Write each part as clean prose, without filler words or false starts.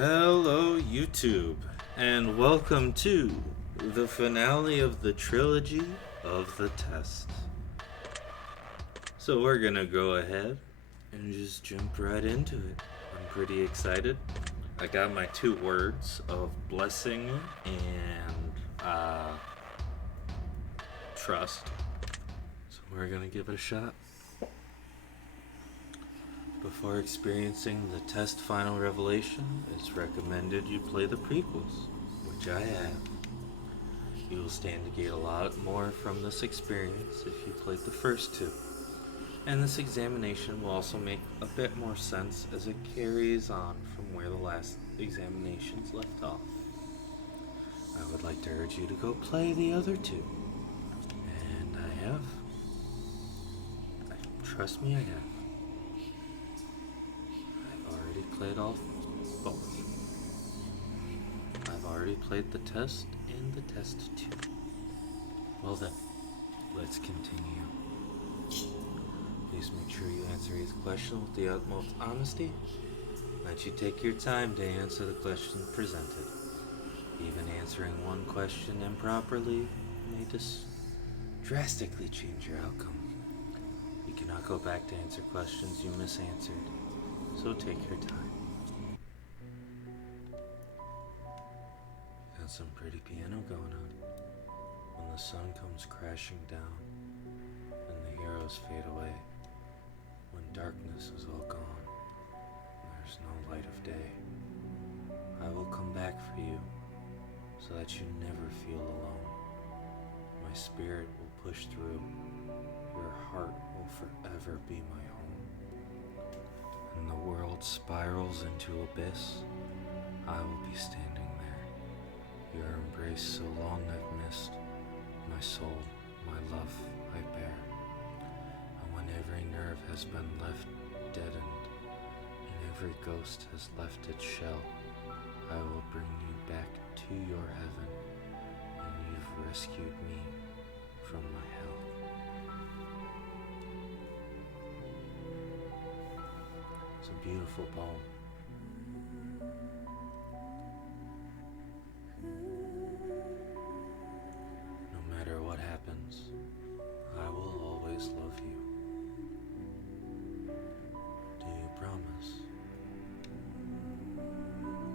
Hello, YouTube, and welcome to the finale of the trilogy of the test. So, we're gonna go ahead and just jump right into it. I'm pretty excited. I got my two words of blessing and trust. So, we're gonna give it a shot. Before experiencing the test final revelation, it's recommended you play the prequels, which I have. You will stand to gain a lot more from this experience if you played the first two. And this examination will also make a bit more sense as it carries on from where the last examinations left off. I would like to urge you to go play the other two. And I have. Trust me, I have. I've already played both. I've already played the test and the test 2. Well then, let's continue. Please make sure you answer each question with the utmost honesty. That you take your time to answer the question presented. Even answering one question improperly may drastically change your outcome. You cannot go back to answer questions you misanswered, so take your time. Got some pretty piano going on. When the sun comes crashing down and the heroes fade away, when darkness is all gone and there's no light of day, I will come back for you so that you never feel alone. My spirit will push through. Your heart will forever be my home. And the world spirals into abyss, I will be standing there. Your embrace so long I've missed. My soul, my love I bear. And when every nerve has been left deadened, and every ghost has left its shell, I will bring you back to your heaven, and you've rescued me from my hell. It's a beautiful poem. No matter what happens, I will always love you. Do you promise?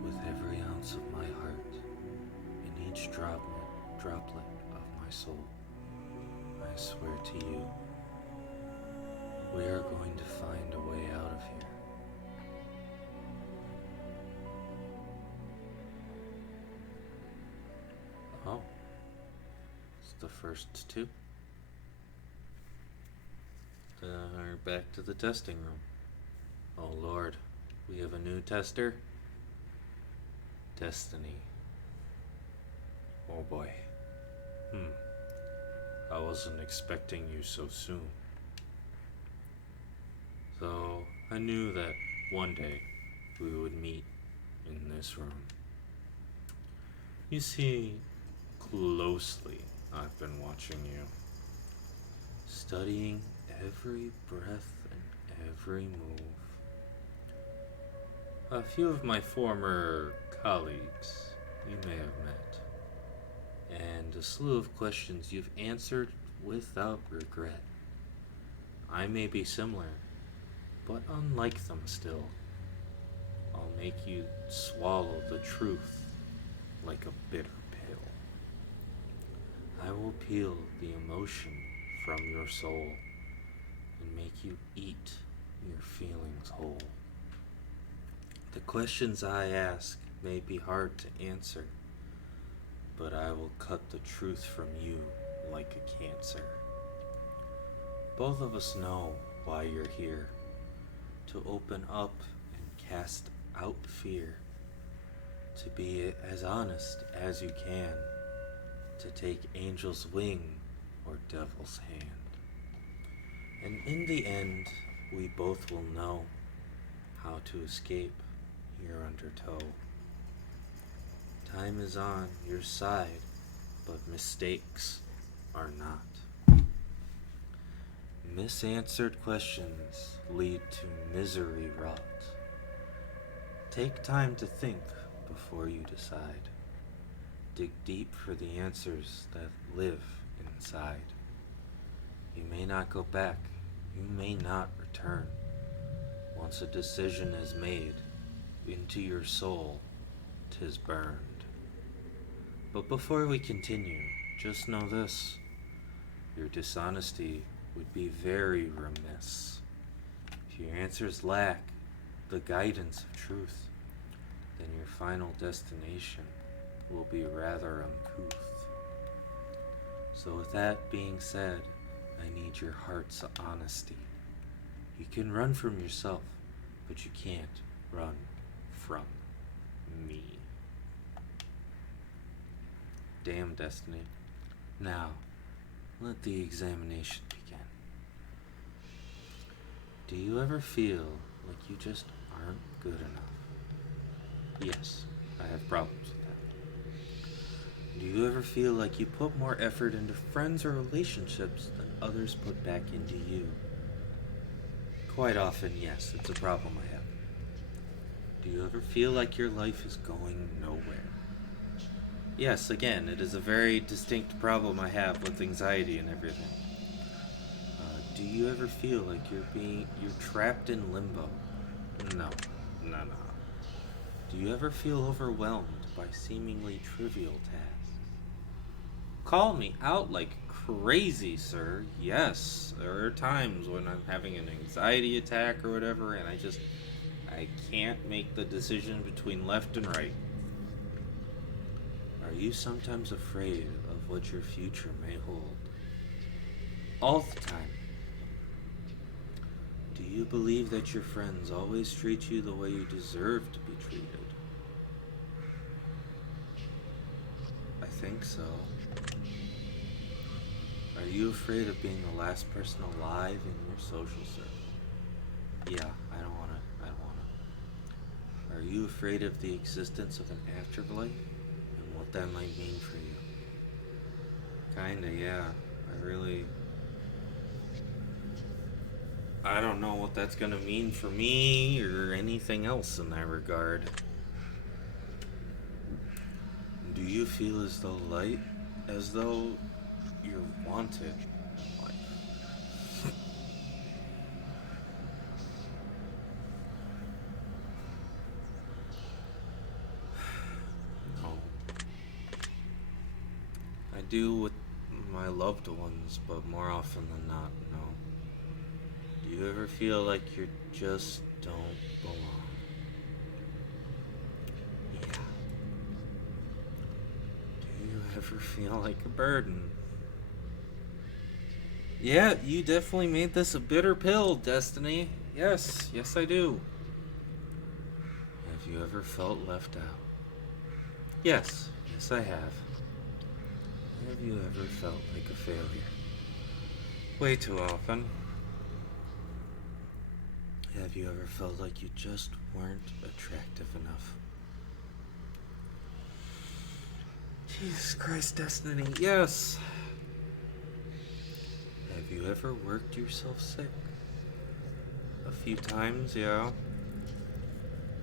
With every ounce of my heart, in each droplet of my soul, I swear to you, we are going to find a way out of here. Oh, it's the first two. We're back to the testing room. Oh Lord, we have a new tester. Destiny. Oh boy. I wasn't expecting you so soon. So I knew that one day we would meet in this room. You see, closely I've been watching you, studying every breath and every move. A few of my former colleagues you may have met, and a slew of questions you've answered without regret. I may be similar, but unlike them still. I'll make you swallow the truth like a bitter pill. I will peel the emotion from your soul and make you eat your feelings whole. The questions I ask may be hard to answer, but I will cut the truth from you like a cancer. Both of us know why you're here, to open up and cast out fear, to be as honest as you can, to take angel's wing or devil's hand. And in the end, we both will know how to escape your undertow. Time is on your side, but mistakes are not. Misanswered questions lead to misery wrought. Take time to think before you decide. Dig deep for the answers that live inside. You may not go back, you may not return. Once a decision is made, into your soul 'tis burned. But before we continue, just know this. Your dishonesty would be very remiss. If your answers lack the guidance of truth, then your final destination will be rather uncouth. So with that being said, I need your heart's honesty. You can run from yourself, but you can't run from me. Damn, Destiny. Now, let the examination begin. Do you ever feel like you just aren't good enough? Yes, I have problems with that. Do you ever feel like you put more effort into friends or relationships than others put back into you? Quite often, yes, it's a problem I have. Do you ever feel like your life is going nowhere? Yes, again, it is a very distinct problem I have with anxiety and everything. Do you ever feel like you're trapped in limbo? No. Do you ever feel overwhelmed by seemingly trivial tasks? Call me out like crazy, sir. Yes, there are times when I'm having an anxiety attack or whatever, and I can't make the decision between left and right. Are you sometimes afraid of what your future may hold? All the time. Do you believe that your friends always treat you the way you deserve to be treated? I think so. Are you afraid of being the last person alive in your social circle? Yeah, I don't wanna. Are you afraid of the existence of an afterlife and what that might mean for you? Kinda, yeah. I don't know what that's gonna mean for me or anything else in that regard. Do you feel as though you're wanted in life? No. I do with my loved ones, but more often than not, no. Do you ever feel like you just don't belong? Yeah. Do you ever feel like a burden? Yeah, you definitely made this a bitter pill, Destiny. Yes, I do. Have you ever felt left out? Yes, I have. Have you ever felt like a failure? Way too often. Have you ever felt like you just weren't attractive enough? Jesus Christ, Destiny, yes. Have you ever worked yourself sick? A few times, yeah.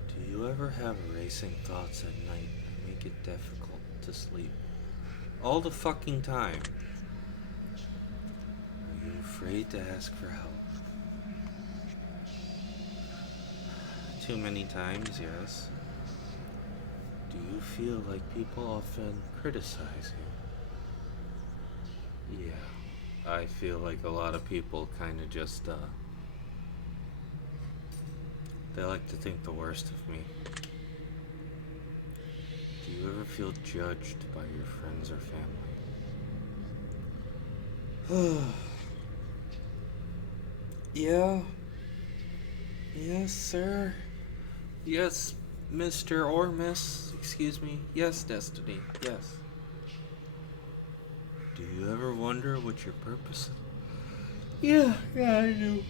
Do you ever have racing thoughts at night that make it difficult to sleep? All the fucking time. Are you afraid to ask for help? Too many times, yes. Do you feel like people often criticize you? Yeah, I feel like a lot of people kind of just, they like to think the worst of me. Do you ever feel judged by your friends or family? Yeah. Yes, sir. Yes, Mr. or Miss. Excuse me. Yes, Destiny. Yes. Do you ever wonder what your purpose is? Yeah, I do.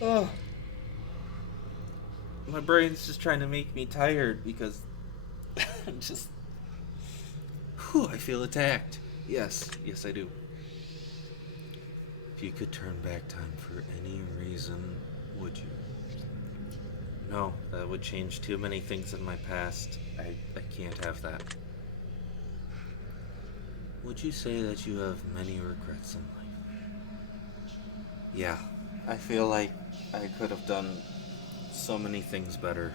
Oh. My brain's just trying to make me tired because I'm just... Whew, I feel attacked. Yes, I do. If you could turn back time for any reason, would you? No, that would change too many things in my past. I can't have that. Would you say that you have many regrets in life? Yeah, I feel like I could have done so many things better.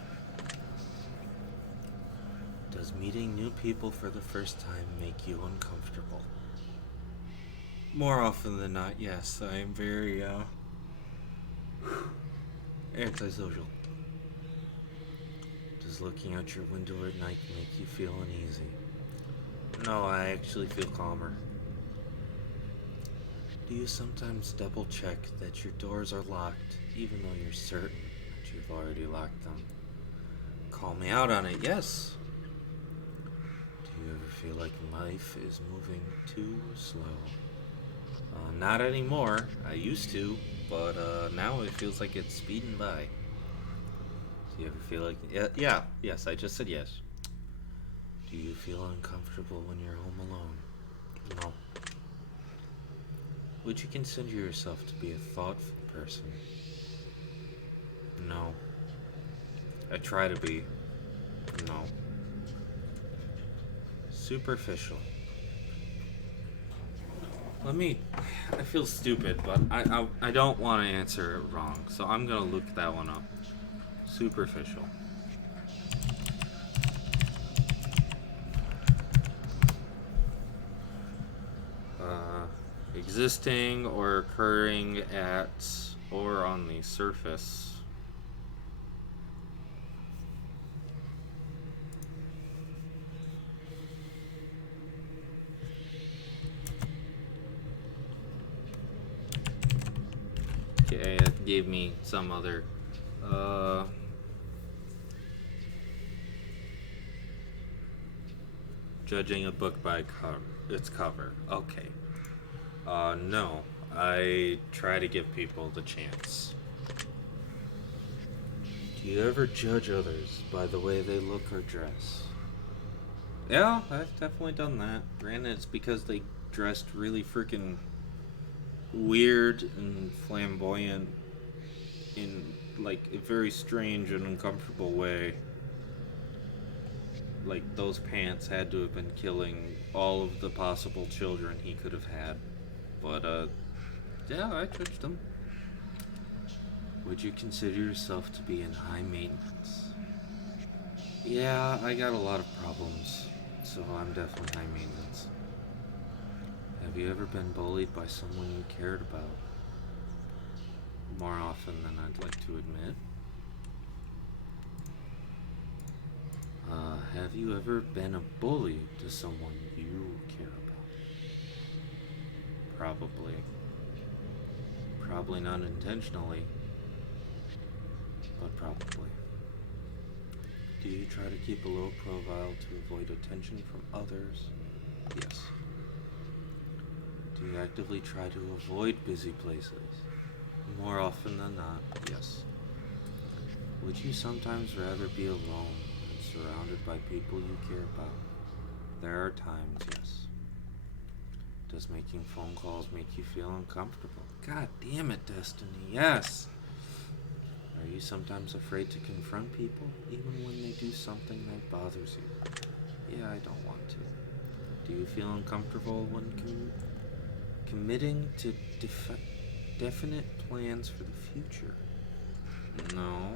Does meeting new people for the first time make you uncomfortable? More often than not, yes. I am very, antisocial. Does looking out your window at night make you feel uneasy? No, I actually feel calmer. Do you sometimes double check that your doors are locked, even though you're certain that you've already locked them? Call me out on it, yes. Do you ever feel like life is moving too slow? Not anymore. I used to, but now it feels like it's speeding by. Do you ever feel like. Yes, I just said yes. Do you feel uncomfortable when you're home alone? No. Would you consider yourself to be a thoughtful person? No. I try to be. No. Superficial. Let me. I feel stupid, but I don't want to answer it wrong, so I'm gonna look that one up. Superficial. Uh, Existing or occurring at or on the surface. Okay, it gave me some other. Uh, Judging a book by its cover. Okay. No. I try to give people the chance. Do you ever judge others by the way they look or dress? Yeah, I've definitely done that. Granted, it's because they dressed really freaking weird and flamboyant in like a very strange and uncomfortable way. Like those pants had to have been killing all of the possible children he could have had. But yeah, I judged them. Would you consider yourself to be in high maintenance? Yeah, I got a lot of problems, so I'm definitely high maintenance. Have you ever been bullied by someone you cared about? More often than I'd like to admit. Have you ever been a bully to someone you care about? Probably. Probably not intentionally, but probably. Do you try to keep a low profile to avoid attention from others? Yes. Do you actively try to avoid busy places? More often than not, yes. Would you sometimes rather be alone than surrounded by people you care about? There are times, yes. Does making phone calls make you feel uncomfortable? God damn it, Destiny, yes! Are you sometimes afraid to confront people, even when they do something that bothers you? Yeah, I don't want to. Do you feel uncomfortable when committing to definite plans for the future? No.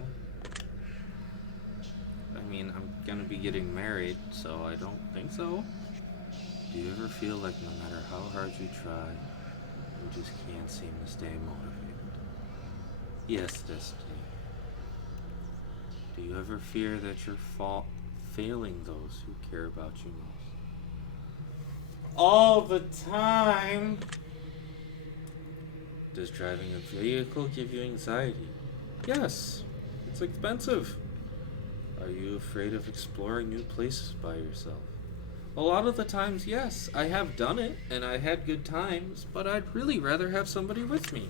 I mean, I'm gonna be getting married, so I don't think so. Do you ever feel like no matter how hard you try, you just can't seem to stay motivated? Yes, Destiny. Do you ever fear that you're failing those who care about you most? All the time! Does driving a vehicle give you anxiety? Yes. It's expensive. Are you afraid of exploring new places by yourself? A lot of the times, yes. I have done it, and I had good times, but I'd really rather have somebody with me.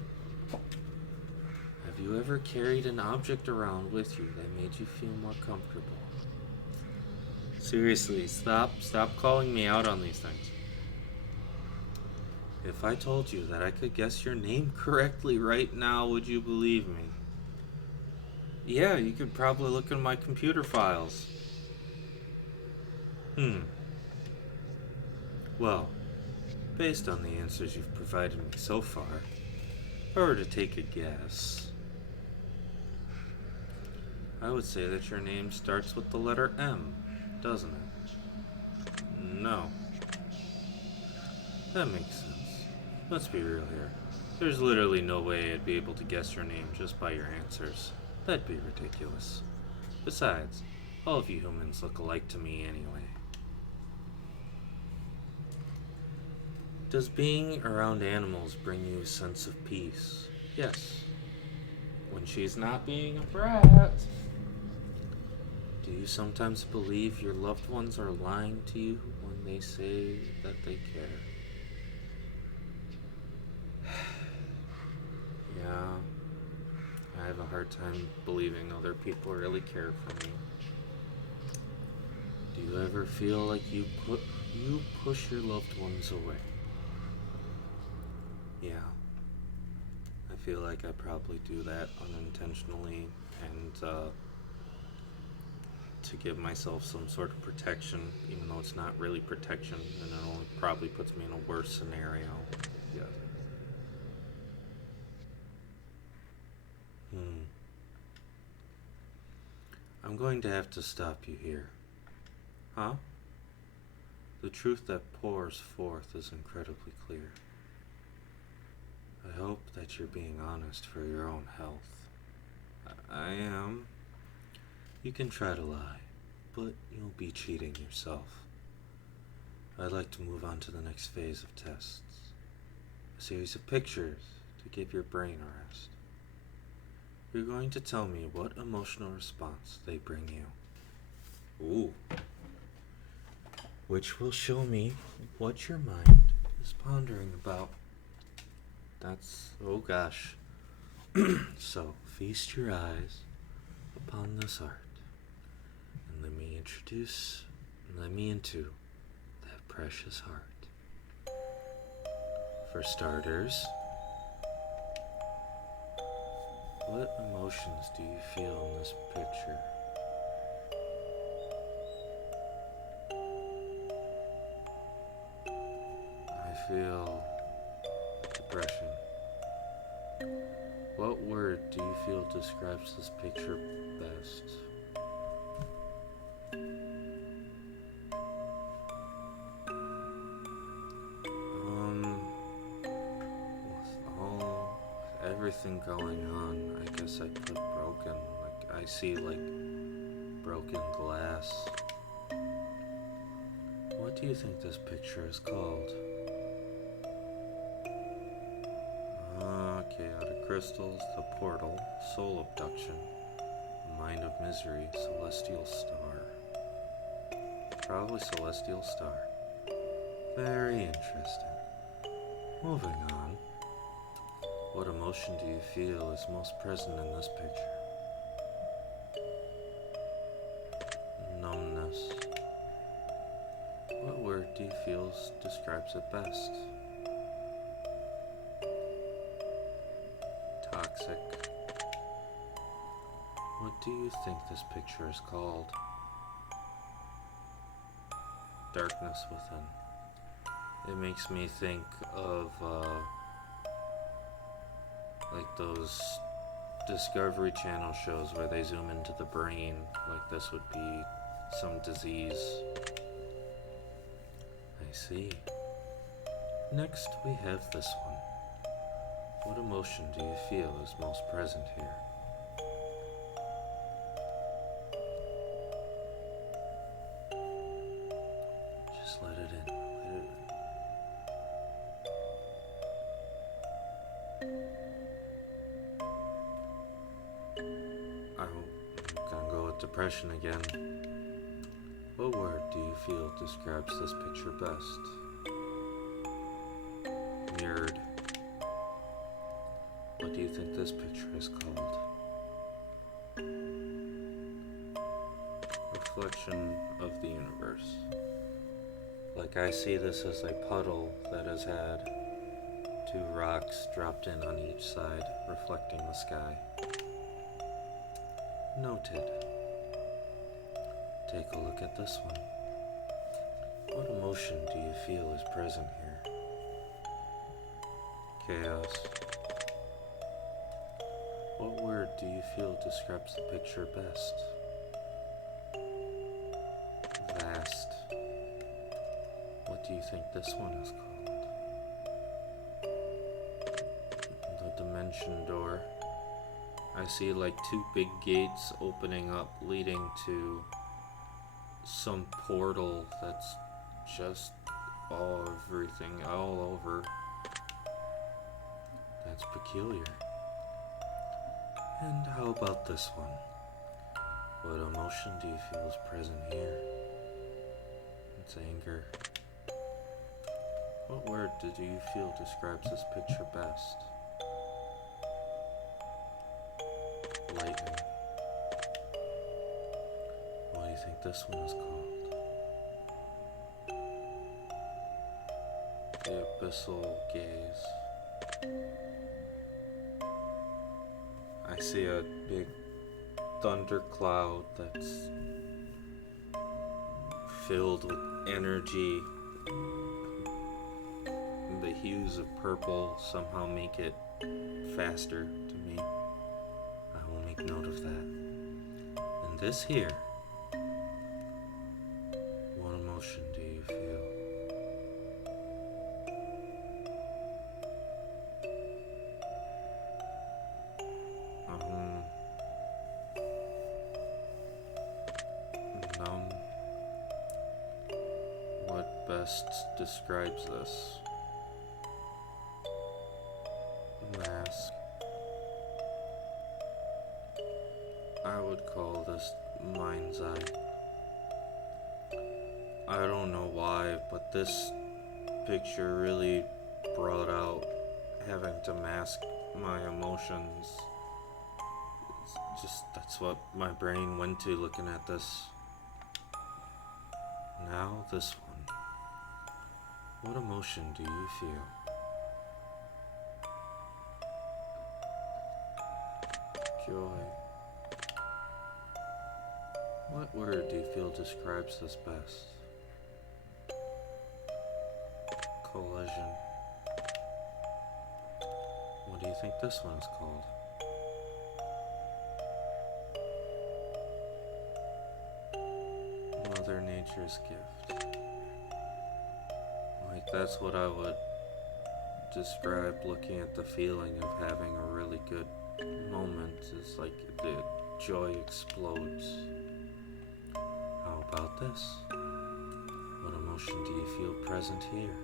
Have you ever carried an object around with you that made you feel more comfortable? Seriously, stop calling me out on these things. If I told you that I could guess your name correctly right now, would you believe me? Yeah, you could probably look in my computer files. Hmm. Well, based on the answers you've provided me so far, if I were to take a guess, I would say that your name starts with the letter M, doesn't it? No. That makes sense. Let's be real here. There's literally no way I'd be able to guess your name just by your answers. That'd be ridiculous. Besides, all of you humans look alike to me anyway. Does being around animals bring you a sense of peace? Yes. When she's not being a brat. Do you sometimes believe your loved ones are lying to you when they say that they care? Yeah, I have a hard time believing other people really care for me. Do you ever feel like you push your loved ones away? Yeah, I feel like I probably do that unintentionally and to give myself some sort of protection, even though it's not really protection, and it only probably puts me in a worse scenario. Yeah. Hmm. I'm going to have to stop you here. Huh? The truth that pours forth is incredibly clear. I hope that you're being honest for your own health. I am. You can try to lie, but you'll be cheating yourself. I'd like to move on to the next phase of tests. A series of pictures to give your brain a rest. You're going to tell me what emotional response they bring you. Ooh. Which will show me what your mind is pondering about. That's, oh gosh. So, feast your eyes upon this art, and let me into that precious heart. For starters, what emotions do you feel in this picture? I feel depression. What word do you feel describes this picture best? With all everything going on, I guess I put broken. Like I see like broken glass. What do you think this picture is called? Chaotic crystals, the portal, soul abduction, mind of misery, celestial star. Probably celestial star. Very interesting. Moving on. What emotion do you feel is most present in this picture? Numbness. What word do you feel describes it best? Toxic. What do you think this picture is called? Darkness within. It makes me think of like those Discovery Channel shows where they zoom into the brain, like this would be some disease. I see. Next, we have this one. What emotion do you feel is most present here? Just let it in. Let it in. I'm gonna go with depression again. What word do you feel describes this picture best? Mirrored. What do you think this picture is called? Reflection of the universe. Like I see this as a puddle that has had two rocks dropped in on each side, reflecting the sky. Noted. Take a look at this one. What emotion do you feel is present here? Chaos. What word do you feel describes the picture best? Vast. What do you think this one is called? The dimension door. I see like two big gates opening up leading to some portal that's just everything all over. That's peculiar. And how about this one? What emotion do you feel is present here? It's anger. What word do you feel describes this picture best? Lightning. What do you think this one is called? The abyssal gaze. I see a big thundercloud that's filled with energy. The hues of purple somehow make it faster to me. I will make note of that. And this here, what emotion do you feel? Numb. What best describes this? Mask. I would call this mind's eye. I don't know why, but this picture really brought out having to mask my emotions. It's just, that's what my brain went to looking at this. Now this one. What emotion do you feel? Joy. What word do you feel describes this best? Collision. What do you think this one's called? Mother Nature's gift. Like, that's what I would describe looking at the feeling of having a really good moment. It's like the joy explodes. How about this? What emotion do you feel present here?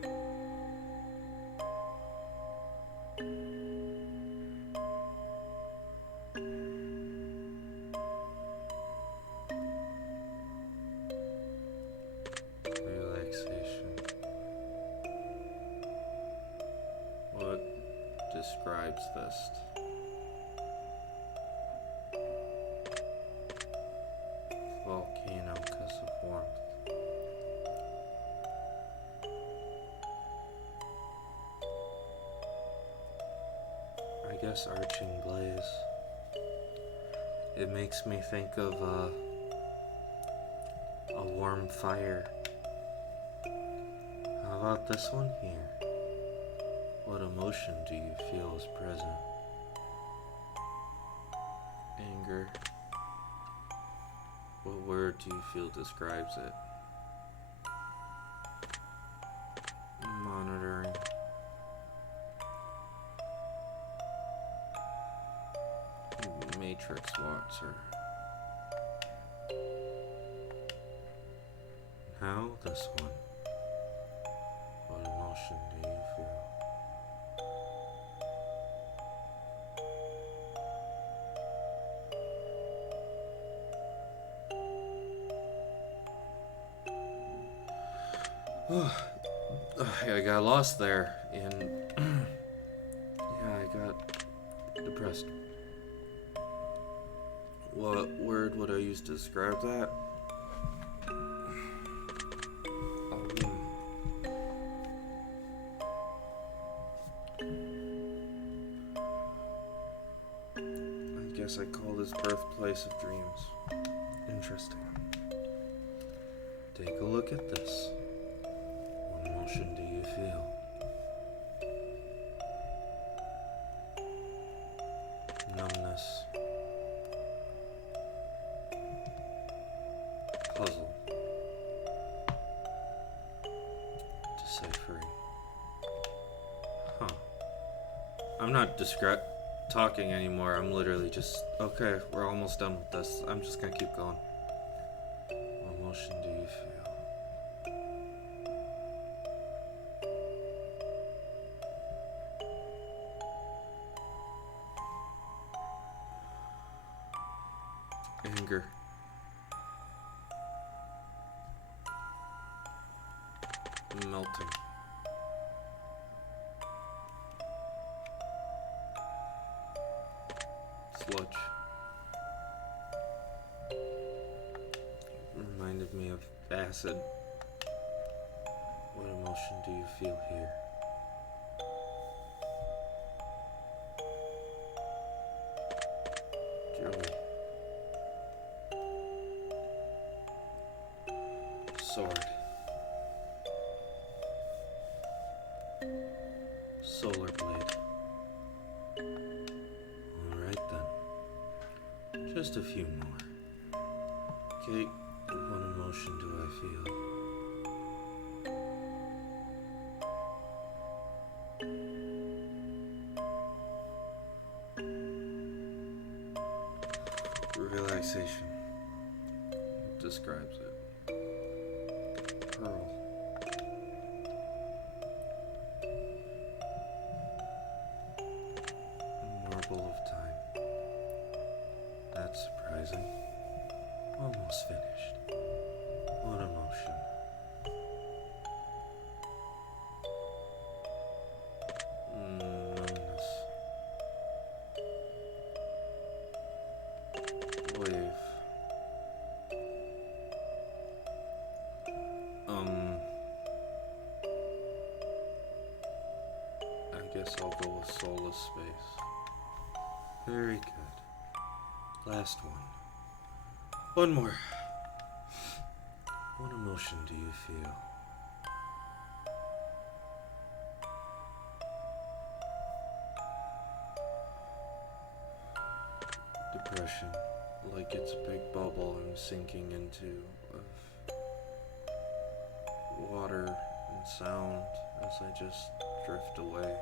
Relaxation. What describes this? Volcano because of warmth. I guess arching blaze. It makes me think of a warm fire. How about this one here? What emotion do you feel is present? Anger. What word do you feel describes it? Monitoring. Matrix Watcher. Now this one. What emotion do you feel? I got lost there and yeah, I got depressed. What word would I use to describe that? I guess I call this birthplace of dreams. Interesting. Take a look at this. What emotion do you feel? Numbness. Puzzle. Deciphering. Huh. I'm not talking anymore. I'm literally just, okay, we're almost done with this. I'm just gonna keep going. What emotion do you feel? Anger. Melting. Sludge. Reminded me of acid. What emotion do you feel here? Joy. Sword. Solar blade. Alright then. Just a few more. Okay, what emotion do I feel? Relaxation. Describes it. Pearl. Marble of time. That's surprising. Almost finished. What emotion? Numbness. Wave. I guess I'll go with soulless space. Very good. Last one. One more. What emotion do you feel? Depression. Like it's a big bubble I'm sinking into of water and sound as I just drift away.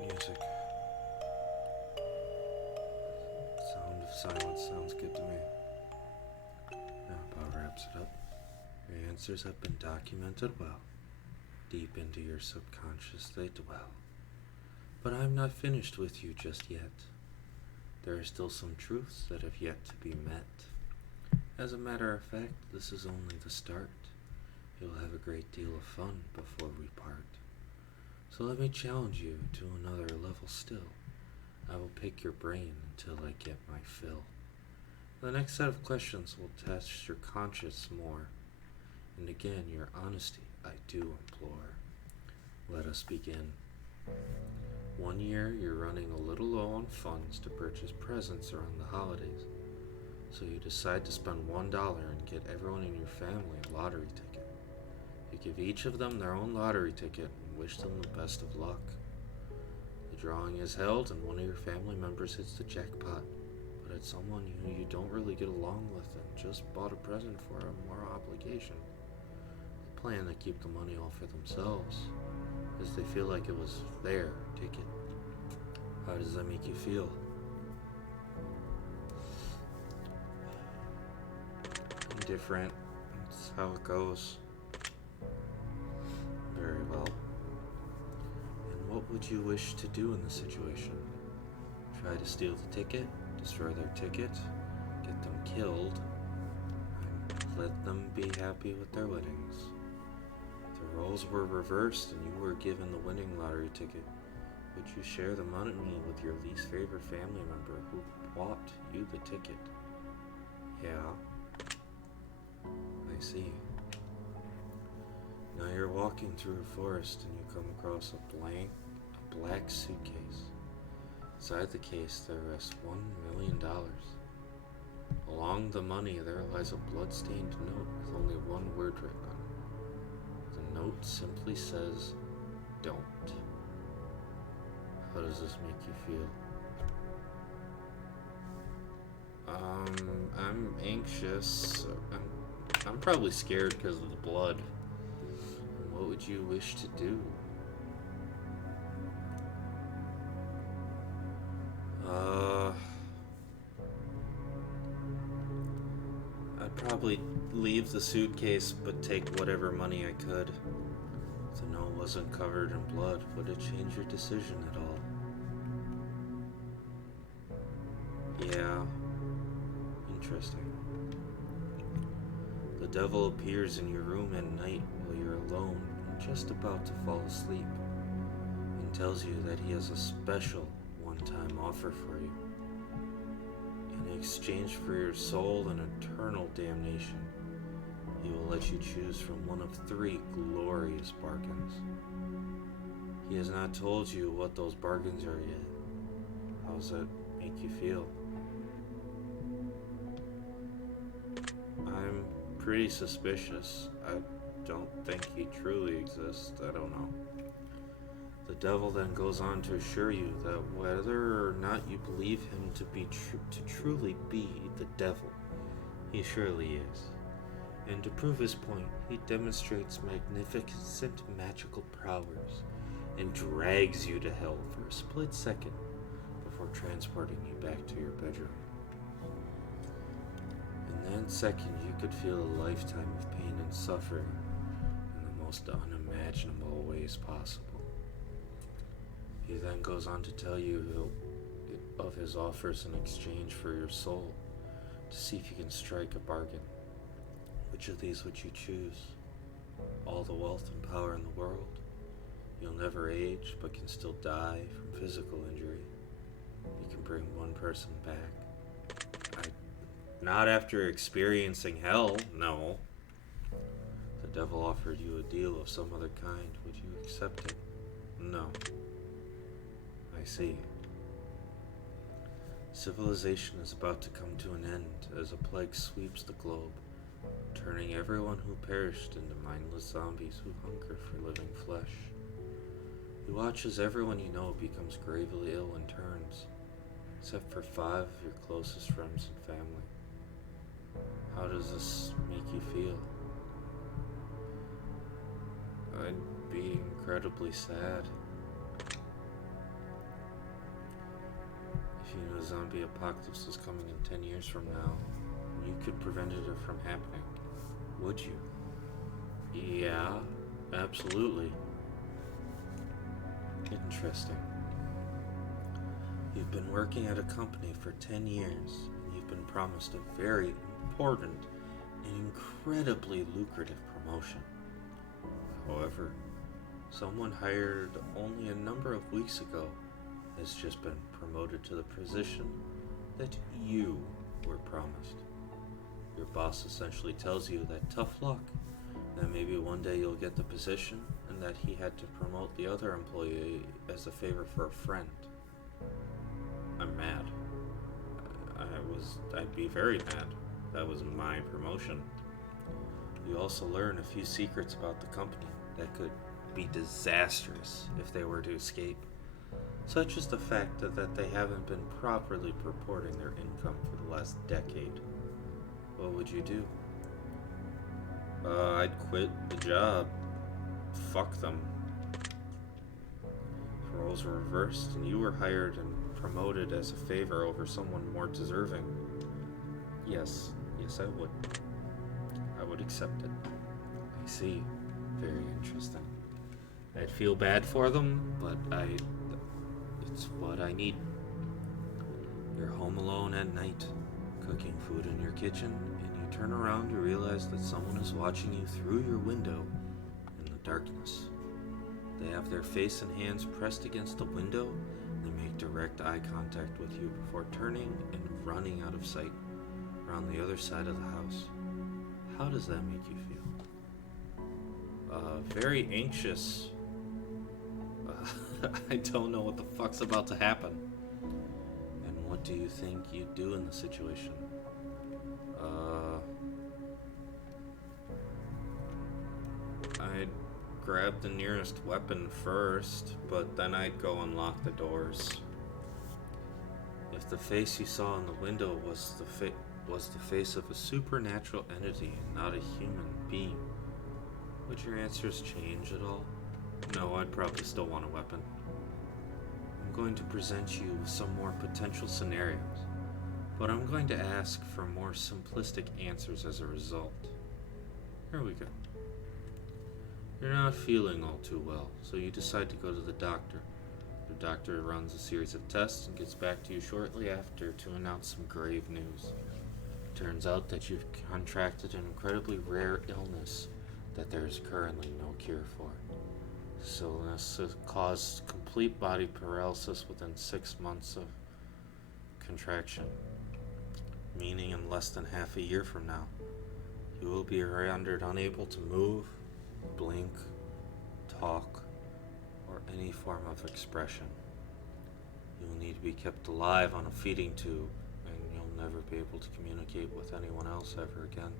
Music. Sound of silence sounds good to me. That about wraps it up. Your answers have been documented well. Deep into your subconscious they dwell. But I'm not finished with you just yet. There are still some truths that have yet to be met. As a matter of fact, this is only the start. You'll have a great deal of fun before we part. So let me challenge you to another level still. I will pick your brain until I get my fill. The next set of questions will test your conscience more. And again, your honesty I do implore. Let us begin. 1 year, you're running a little low on funds to purchase presents around the holidays. So you decide to spend $1 and get everyone in your family a lottery ticket. You give each of them their own lottery ticket and wish them the best of luck. The drawing is held and one of your family members hits the jackpot, but it's someone who you don't really get along with and just bought a present for a moral obligation. They plan to keep the money all for themselves, as they feel like it was their ticket. How does that make you feel? Indifferent. That's how it goes. Very well. And what would you wish to do in this situation? Try to steal the ticket, destroy their ticket, get them killed, and let them be happy with their winnings. If the roles were reversed and you were given the winning lottery ticket, would you share the money with your least favorite family member who bought you the ticket? Yeah. I see. Now you're walking through a forest and you come across a black suitcase. Inside the case, there rests $1 million. Along the money, there lies a blood-stained note with only one word written on it. The note simply says, "Don't." How does this make you feel? I'm anxious. I'm probably scared because of the blood. What would you wish to do? I'd probably leave the suitcase but take whatever money I could. If the note wasn't covered in blood, would it change your decision at all? Yeah. Interesting. The devil appears in your room at night while you're alone and just about to fall asleep, and tells you that he has a special one-time offer for you. In exchange for your soul and eternal damnation, he will let you choose from one of 3 glorious bargains. He has not told you what those bargains are yet. How does that make you feel? I'm pretty suspicious. I don't think he truly exists. I don't know. The devil then goes on to assure you that whether or not you believe him to truly be the devil, he surely is. And to prove his point, he demonstrates magnificent magical powers and drags you to hell for a split second before transporting you back to your bedroom. In that second, you could feel a lifetime of pain and suffering in the most unimaginable ways possible. He then goes on to tell you of his offers in exchange for your soul, to see if you can strike a bargain. Which of these would you choose? All the wealth and power in the world? You'll never age, but can still die from physical injury. You can bring one person back. Not after experiencing hell, no. The devil offered you a deal of some other kind. Would you accept it? No. I see. Civilization is about to come to an end as a plague sweeps the globe, turning everyone who perished into mindless zombies who hunger for living flesh. You watch as everyone you know becomes gravely ill and turns, except for 5 of your closest friends and family. How does this make you feel? I'd be incredibly sad. If you knew a zombie apocalypse was coming in 10 years from now, you could prevent it from happening, would you? Yeah, absolutely. Interesting. You've been working at a company for 10 years, and you've been promised a very important and incredibly lucrative promotion. However, someone hired only a number of weeks ago has just been promoted to the position that you were promised. Your boss essentially tells you that tough luck, that maybe one day you'll get the position, and that he had to promote the other employee as a favor for a friend. I'm mad. I'd be very mad. That was my promotion. You also learn a few secrets about the company that could be disastrous if they were to escape, such as the fact that they haven't been properly reporting their income for the last decade. What would you do? I'd quit the job. Fuck them. If roles were reversed and you were hired and promoted as a favor over someone more deserving, yes, I would. I would accept it. I see. Very interesting. I'd feel bad for them, but it's what I need. You're home alone at night, cooking food in your kitchen, and you turn around to realize that someone is watching you through your window in the darkness. They have their face and hands pressed against the window. They make direct eye contact with you before turning and running out of sight around the other side of the house. How does that make you feel? Very anxious. I don't know what the fuck's about to happen. do you think you'd do in the situation? I'd grab the nearest weapon first, but then I'd go unlock the doors. If the face you saw in the window was the face of a supernatural entity and not a human being, would your answers change at all? No, I'd probably still want a weapon. I'm going to present you with some more potential scenarios, but I'm going to ask for more simplistic answers as a result. Here we go. You're not feeling all too well, so you decide to go to the doctor. The doctor runs a series of tests and gets back to you shortly after to announce some grave news. Turns out that you've contracted an incredibly rare illness that there is currently no cure for. This illness has caused complete body paralysis within 6 months of contraction, meaning in less than half a year from now, you will be rendered unable to move, blink, talk, or any form of expression. You will need to be kept alive on a feeding tube, and you'll never be able to communicate with anyone else ever again.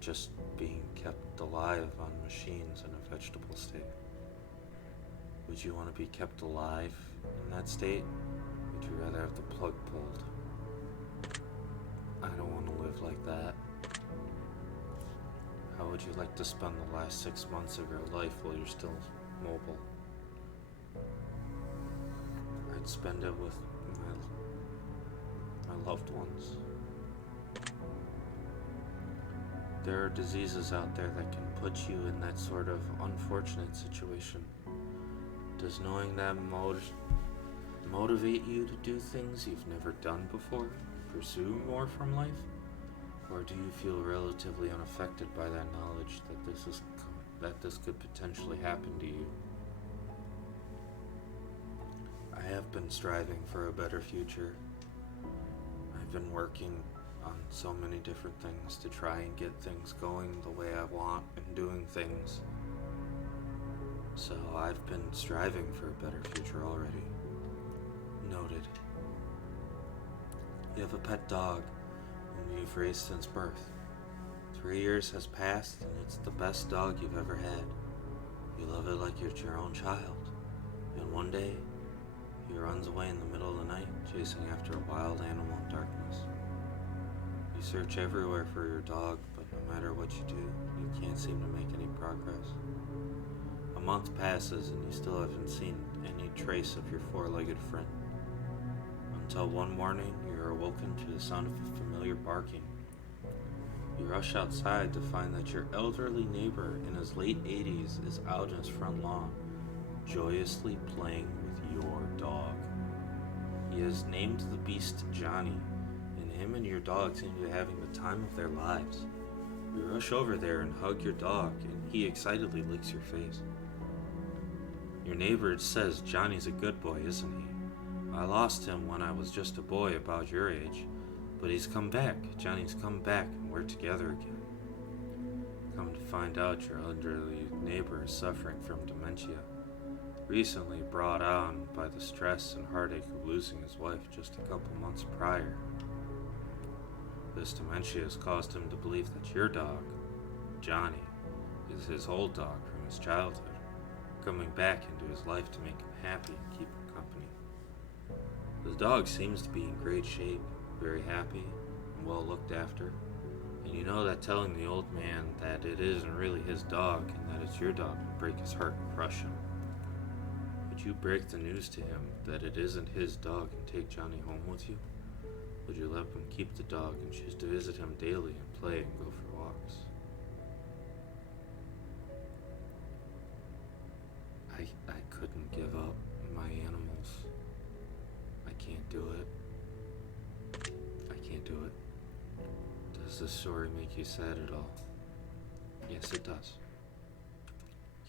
Just being kept alive on machines in a vegetable state. Would you want to be kept alive in that state? Would you rather have the plug pulled? I don't want to live like that. How would you like to spend the last 6 months of your life while you're still mobile? I'd spend it with my loved ones. There are diseases out there that can put you in that sort of unfortunate situation. Does knowing that motivate you to do things you've never done before? Pursue more from life? Or do you feel relatively unaffected by that knowledge that this could potentially happen to you? I have been striving for a better future. I've been working on so many different things to try and get things going the way I want and doing things. So I've been striving for a better future already. Noted. You have a pet dog whom you've raised since birth. 3 years has passed and it's the best dog you've ever had. You love it like it's your own child. And one day, he runs away in the middle of the night, chasing after a wild animal in darkness. You search everywhere for your dog, but no matter what you do, you can't seem to make any progress. A month passes and you still haven't seen any trace of your four-legged friend. Until one morning, you're awoken to the sound of a familiar barking. You rush outside to find that your elderly neighbor in his late 80s is out in his front lawn, joyously playing with your dog. He has named the beast Johnny, and him and your dog seem to be having the time of their lives. You rush over there and hug your dog, and he excitedly licks your face. Your neighbor says Johnny's a good boy, isn't he? I lost him when I was just a boy about your age, but he's come back. Johnny's come back, and we're together again. Come to find out, your elderly neighbor is suffering from dementia, recently brought on by the stress and heartache of losing his wife just a couple months prior. This dementia has caused him to believe that your dog, Johnny, is his old dog from his childhood, coming back into his life to make him happy and keep him company. The dog seems to be in great shape, very happy, and well looked after, and you know that telling the old man that it isn't really his dog and that it's your dog will break his heart and crush him. Would you break the news to him that it isn't his dog and take Johnny home with you? Would you let him keep the dog and choose to visit him daily and play and go for walks? I couldn't give up my animals. I can't do it. I can't do it. Does this story make you sad at all? Yes, it does.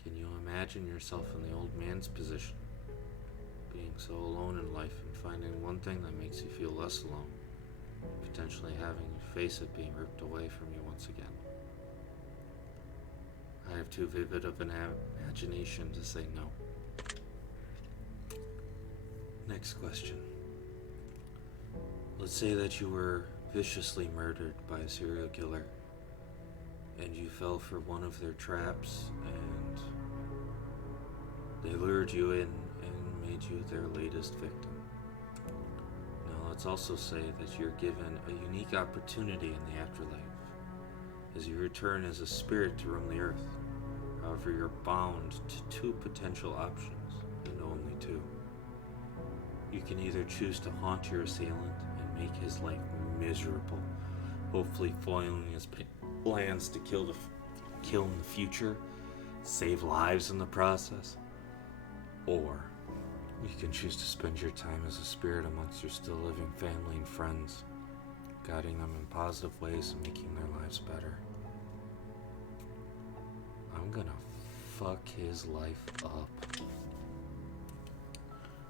Can you imagine yourself in the old man's position? Being so alone in life and finding one thing that makes you feel less alone. Potentially having to face it being ripped away from you once again. I have too vivid of an imagination to say no. Next question. Let's say that you were viciously murdered by a serial killer and you fell for one of their traps and they lured you in and made you their latest victim. Now, let's also say that you're given a unique opportunity in the afterlife as you return as a spirit to roam the earth. However, you're bound to two potential options, and only two. You can either choose to haunt your assailant and make his life miserable, hopefully foiling his plans to kill in the future, save lives in the process. Or you can choose to spend your time as a spirit amongst your still living family and friends, guiding them in positive ways and making their lives better. I'm gonna fuck his life up.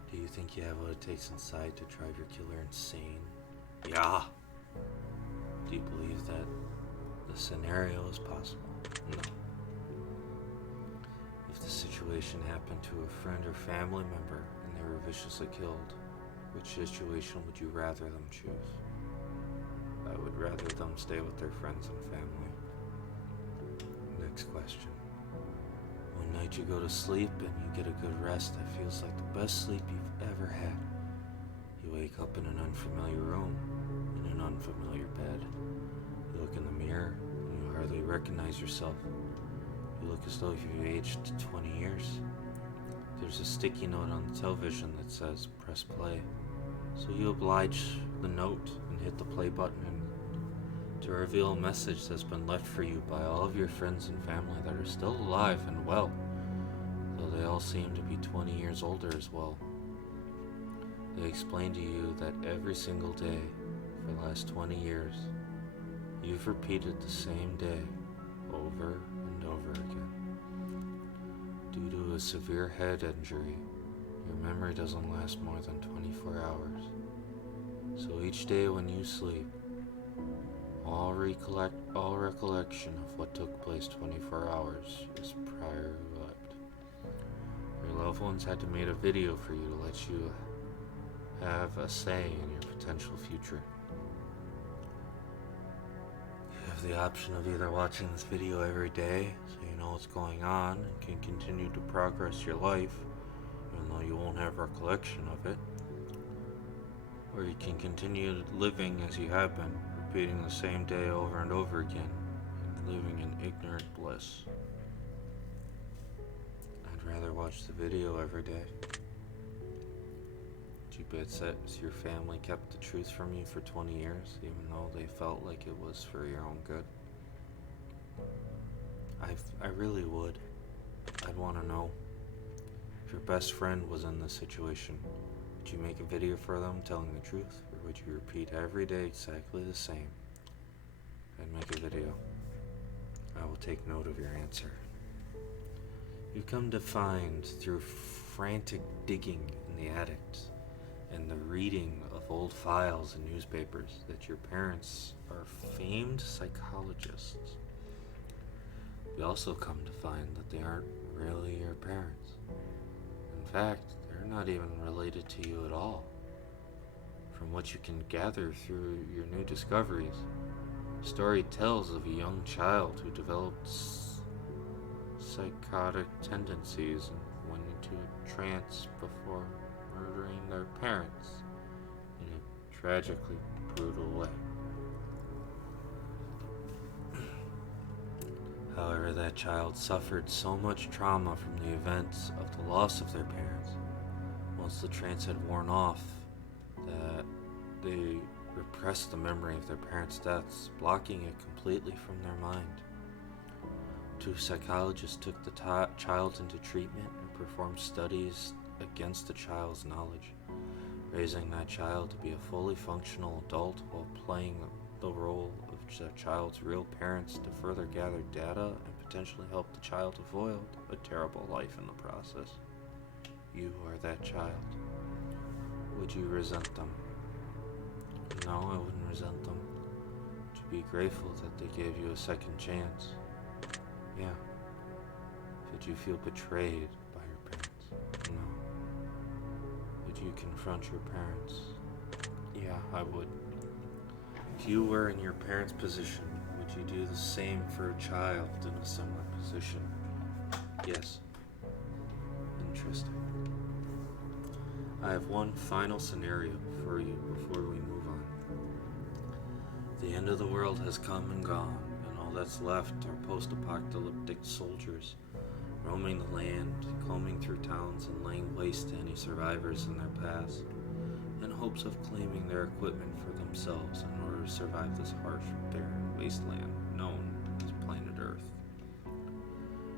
Do you think you have what it takes inside to drive your killer insane? Yeah. Do you believe that the scenario is possible? No. If the situation happened to a friend or family member and they were viciously killed, which situation would you rather them choose? I would rather them stay with their friends and family. Next question. One night you go to sleep and you get a good rest that feels like the best sleep you've ever had. You wake up in an unfamiliar room, in an unfamiliar bed. You look in the mirror and you hardly recognize yourself. You look as though you've aged 20 years. There's a sticky note on the television that says, press play. So you oblige the note and hit the play button to reveal a message that's been left for you by all of your friends and family that are still alive and well, though they all seem to be 20 years older as well. They explain to you that every single day for the last 20 years, you've repeated the same day over and over again. Due to a severe head injury, your memory doesn't last more than 24 hours. So each day when you sleep, all recollection of what took place 24 hours is prior wiped. Your loved ones had to make a video for you to let you have a say in your potential future. You have the option of either watching this video every day so you know what's going on and can continue to progress your life, even though you won't have recollection of it, or you can continue living as you have been, repeating the same day over and over again, and living in ignorant bliss. I'd rather watch the video every day. Do you bet that your family kept the truth from you for 20 years, even though they felt like it was for your own good? I really would. I'd want to know. If your best friend was in this situation, would you make a video for them telling the truth, or would you repeat every day exactly the same? I'd make a video. I will take note of your answer. You come to find through frantic digging in the attics and the reading of old files and newspapers that your parents are famed psychologists. You also come to find that they aren't really your parents. In fact, they're not even related to you at all. From what you can gather through your new discoveries, the story tells of a young child who developed psychotic tendencies and went into a trance before murdering their parents in a tragically brutal way. However, that child suffered so much trauma from the events of the loss of their parents, once the trance had worn off, that they repressed the memory of their parents' deaths, blocking it completely from their mind. Two psychologists took the child into treatment and performed studies against the child's knowledge, raising that child to be a fully functional adult while playing the role of the child's real parents to further gather data and potentially help the child avoid a terrible life in the process. You are that child. Would you resent them? No, I wouldn't resent them. Would you be grateful that they gave you a second chance? Yeah. Did you feel betrayed by your parents? No. Would you confront your parents? Yeah, I would. If you were in your parents' position, would you do the same for a child in a similar position? Yes. Interesting. I have one final scenario for you before we move on. The end of the world has come and gone, and all that's left are post-apocalyptic soldiers roaming the land, combing through towns and laying waste to any survivors in their past, in hopes of claiming their equipment for themselves in order to survive this harsh, barren wasteland known as planet Earth.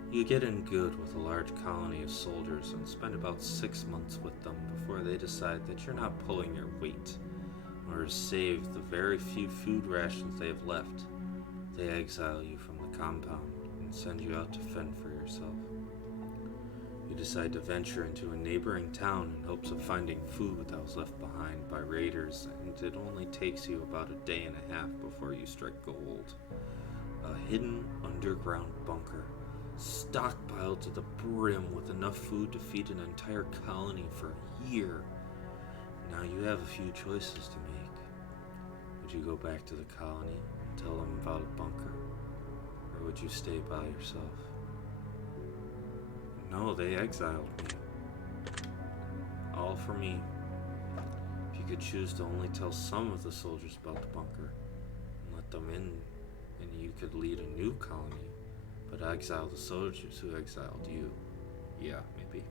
You get in good with a large colony of soldiers and spend about 6 months with them before they decide that you're not pulling your weight. In order to save the very few food rations they have left, they exile you from the compound and send you out to fend for yourself. You decide to venture into a neighboring town in hopes of finding food that was left behind by raiders, and it only takes you about a day and a half before you strike gold. A hidden underground bunker, stockpiled to the brim with enough food to feed an entire colony for a year. Now you have a few choices to make. Would you go back to the colony and tell them about a bunker? Or would you stay by yourself? No, they exiled me. All for me. If you could choose to only tell some of the soldiers about the bunker and let them in, and you could lead a new colony, but exile the soldiers who exiled you. Yeah, maybe.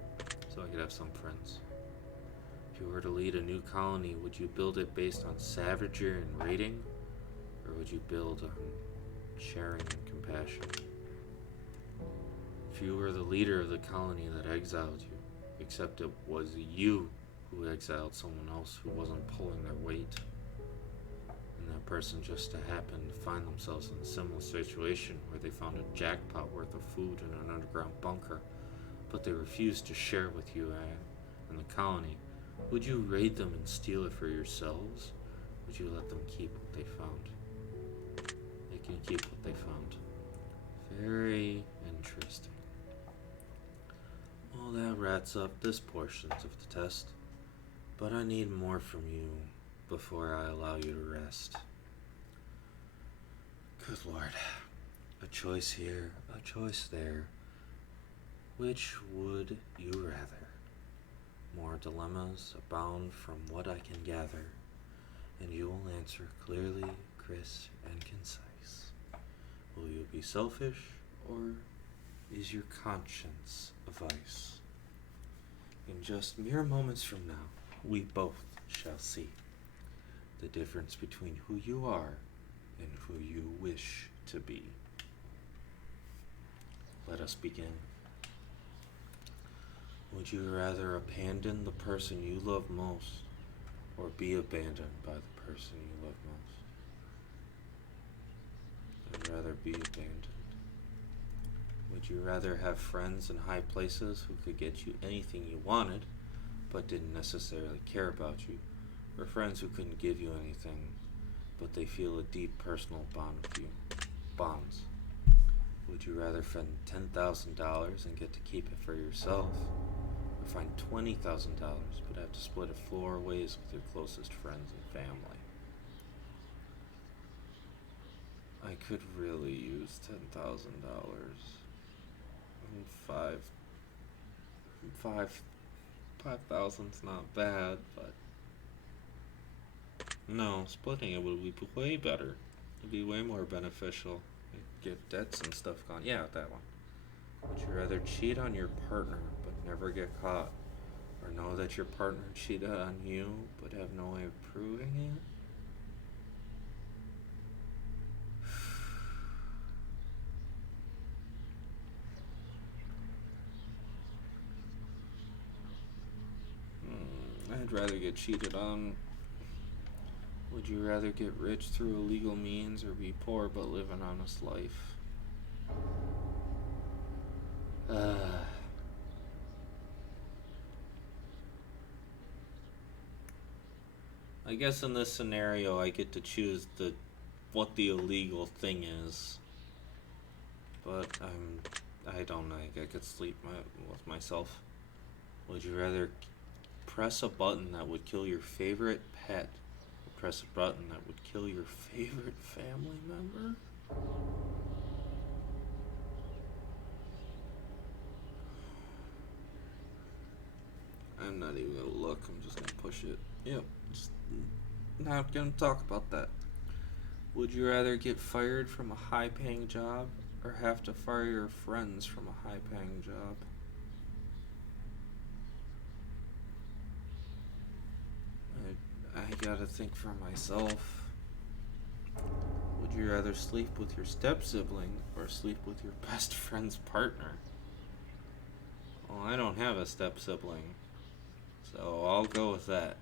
So I could have some friends. If you were to lead a new colony, would you build it based on savagery and raiding? Or would you build on sharing and compassion? If you were the leader of the colony that exiled you, except it was you who exiled someone else who wasn't pulling their weight, and that person just happened to find themselves in a similar situation where they found a jackpot worth of food in an underground bunker, but they refused to share with you and the colony, would you raid them and steal it for yourselves? Would you let them keep what they found? They can keep what they found. Very interesting. Well, that wraps up this portion of the test, but I need more from you before I allow you to rest. Good Lord. A choice here, a choice there. Which would you rather? More dilemmas abound from what I can gather, and you will answer clearly, crisp, and concise. Will you be selfish, or is your conscience a vice? In just mere moments from now, we both shall see the difference between who you are and who you wish to be. Let us begin. Would you rather abandon the person you love most, or be abandoned by the person you love most? I'd rather be abandoned. Would you rather have friends in high places who could get you anything you wanted, but didn't necessarily care about you, or friends who couldn't give you anything, but they feel a deep personal bond with you? Bonds. Would you rather spend $10,000 and get to keep it for yourself, or find $20,000 but have to split it 4 ways with your closest friends and family? I could really use $10,000. Five thousand's not bad, but no, splitting it would be way better. It'd be way more beneficial. Get debts and stuff gone. Yeah, that one. Would you rather cheat on your partner but never get caught, or know that your partner cheated on you but have no way of proving it? I'd rather get cheated on. Would you rather get rich through illegal means, or be poor but live an honest life? I guess in this scenario I get to choose what the illegal thing is. But I don't think I could sleep with myself. Would you rather press a button that would kill your favorite pet, or press a button that would kill your favorite family member? I'm not even gonna look, I'm just gonna push it. Yep, just not gonna talk about that. Would you rather get fired from a high paying job or have to fire your friends from a high paying job? I gotta think for myself. Would you rather sleep with your step sibling or sleep with your best friend's partner? Well, I don't have a step sibling, so I'll go with that.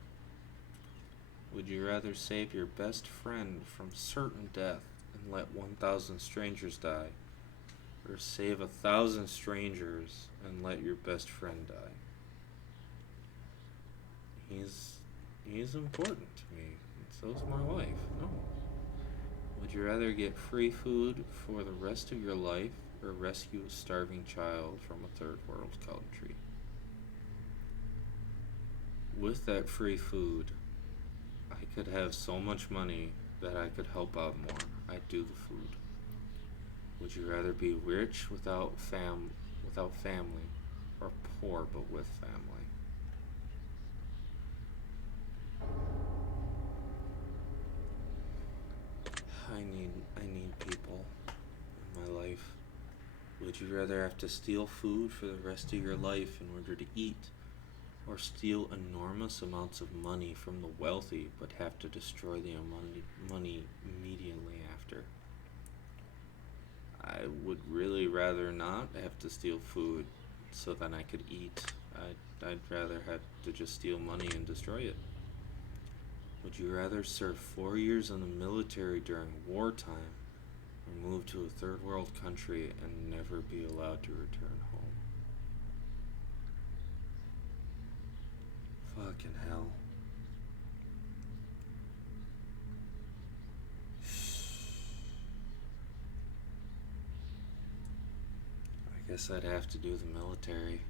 Would you rather save your best friend from certain death and let 1,000 strangers die, or save 1,000 strangers and let your best friend die? He's important to me. And so's my wife. No. Would you rather get free food for the rest of your life or rescue a starving child from a third world country? With that free food, I could have so much money that I could help out more. I'd do the food. Would you rather be rich without family, or poor but with family? I need people in my life. Would you rather have to steal food for the rest of your life in order to eat, or steal enormous amounts of money from the wealthy but have to destroy the money immediately after? I would really rather not have to steal food so that I could eat. I'd rather have to just steal money and destroy it. Would you rather serve 4 years in the military during wartime or move to a third world country and never be allowed to return home? Fucking hell. I guess I'd have to do the military.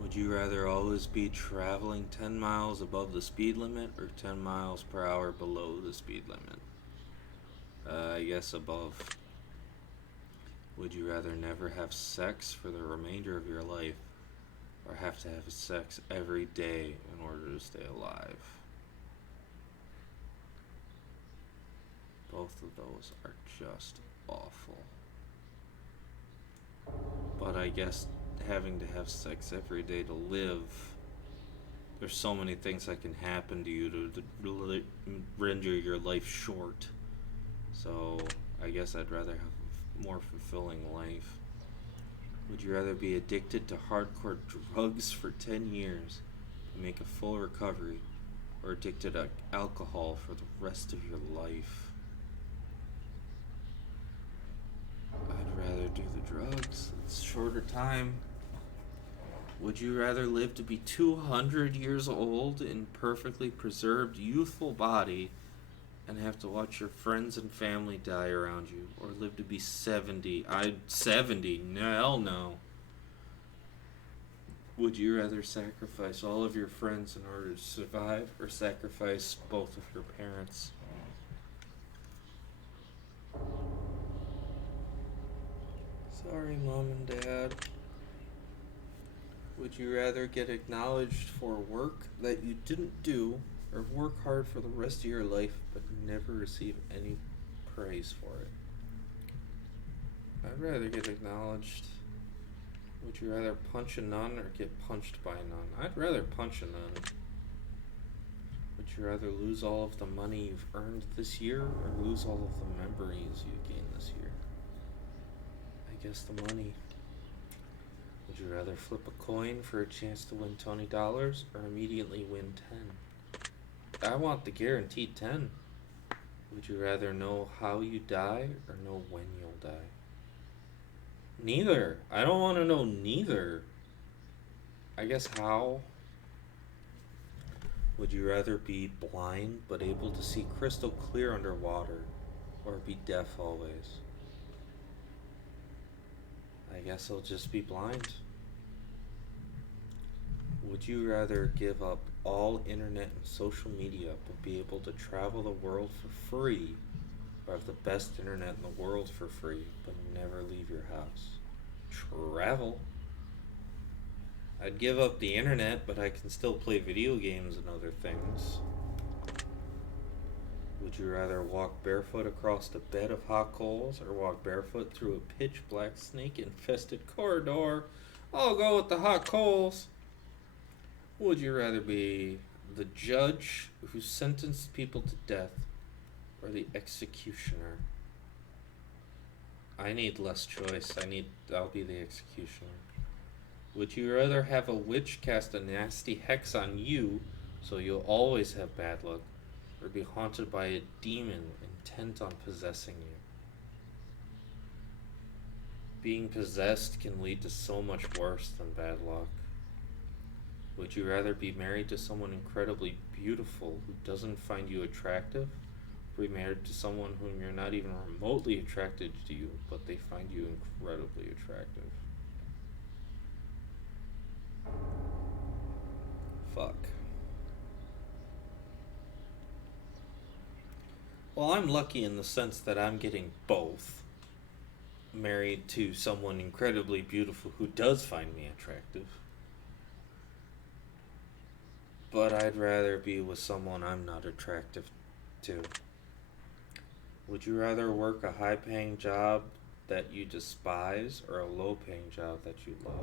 Would you rather always be traveling 10 miles above the speed limit or 10 miles per hour below the speed limit? I guess above. Would you rather never have sex for the remainder of your life or have to have sex every day in order to stay alive? Both of those are just awful. But I guess having to have sex every day to live, there's so many things that can happen to you to render your life short. So I guess I'd rather have a more fulfilling life. Would you rather be addicted to hardcore drugs for 10 years and make a full recovery, or addicted to alcohol for the rest of your life? I'd rather do the drugs. It's shorter time. Would you rather live to be 200 years old in perfectly preserved youthful body and have to watch your friends and family die around you, or live to be 70? 70? No, hell no. Would you rather sacrifice all of your friends in order to survive, or sacrifice both of your parents? Sorry, Mom and Dad. Would you rather get acknowledged for work that you didn't do, or work hard for the rest of your life but never receive any praise for it? I'd rather get acknowledged. Would you rather punch a nun or get punched by a nun? I'd rather punch a nun. Would you rather lose all of the money you've earned this year or lose all of the memories you gained this year? I guess the money. Would you rather flip a coin for a chance to win $20 or immediately win 10? I want the guaranteed 10. Would you rather know how you die or know when you'll die? Neither. I don't want to know neither. I guess how. Would you rather be blind but able to see crystal clear underwater, or be deaf always? I guess I'll just be blind. Would you rather give up all internet and social media but be able to travel the world for free, or have the best internet in the world for free but never leave your house? Travel. I'd give up the internet, but I can still play video games and other things. Would you rather walk barefoot across a bed of hot coals or walk barefoot through a pitch black snake infested corridor? I'll go with the hot coals. Would you rather be the judge who sentenced people to death or the executioner? I need less choice. I'll be the executioner. Would you rather have a witch cast a nasty hex on you so you'll always have bad luck, or be haunted by a demon intent on possessing you? Being possessed can lead to so much worse than bad luck. Would you rather be married to someone incredibly beautiful who doesn't find you attractive, or be married to someone whom you're not even remotely attracted to you, but they find you incredibly attractive? Fuck. Well, I'm lucky in the sense that I'm getting both. Married to someone incredibly beautiful who does find me attractive. But I'd rather be with someone I'm not attractive to. Would you rather work a high paying job that you despise or a low paying job that you love?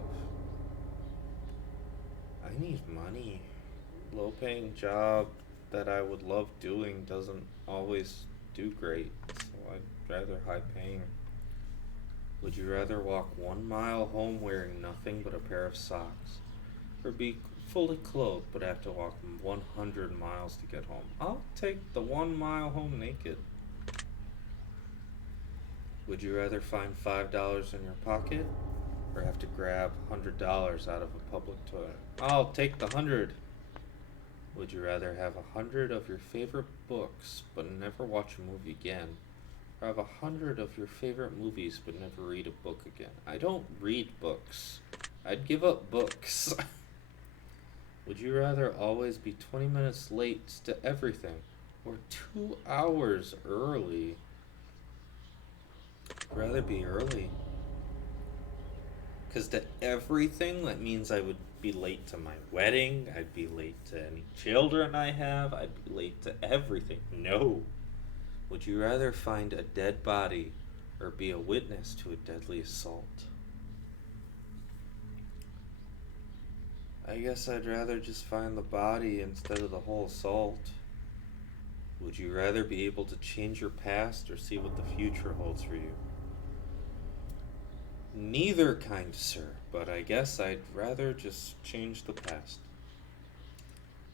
I need money. Low paying job that I would love doing doesn't always do great, so I'd rather high paying. Would you rather walk 1 mile home wearing nothing but a pair of socks, or be fully clothed but have to walk 100 miles to get home? I'll take the 1 mile home naked. Would you rather find $5 in your pocket, or have to grab $100 out of a public toilet? I'll take the 100. Would you rather have 100 of your favorite books but never watch a movie again, or have 100 of your favorite movies but never read a book again? I don't read books. I'd give up books. Would you rather always be 20 minutes late to everything, or 2 hours early? I'd rather be early. Because to everything, that means I would be late to my wedding, I'd be late to any children I have, I'd be late to everything. No. Would you rather find a dead body or be a witness to a deadly assault? I guess I'd rather just find the body instead of the whole assault. Would you rather be able to change your past or see what the future holds for you? Neither, kind sir, but I guess I'd rather just change the past.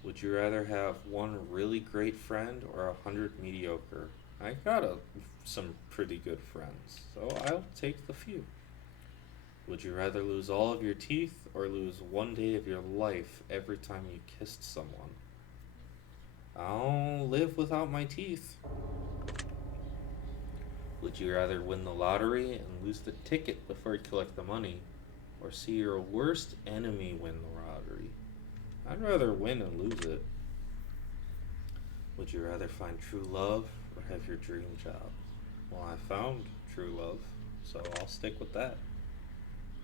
Would you rather have one really great friend or 100 mediocre? I got some pretty good friends, so I'll take the few. Would you rather lose all of your teeth or lose one day of your life every time you kissed someone? I'll live without my teeth. Would you rather win the lottery and lose the ticket before you collect the money, or see your worst enemy win the lottery? I'd rather win and lose it. Would you rather find true love or have your dream job? Well, I found true love, so I'll stick with that.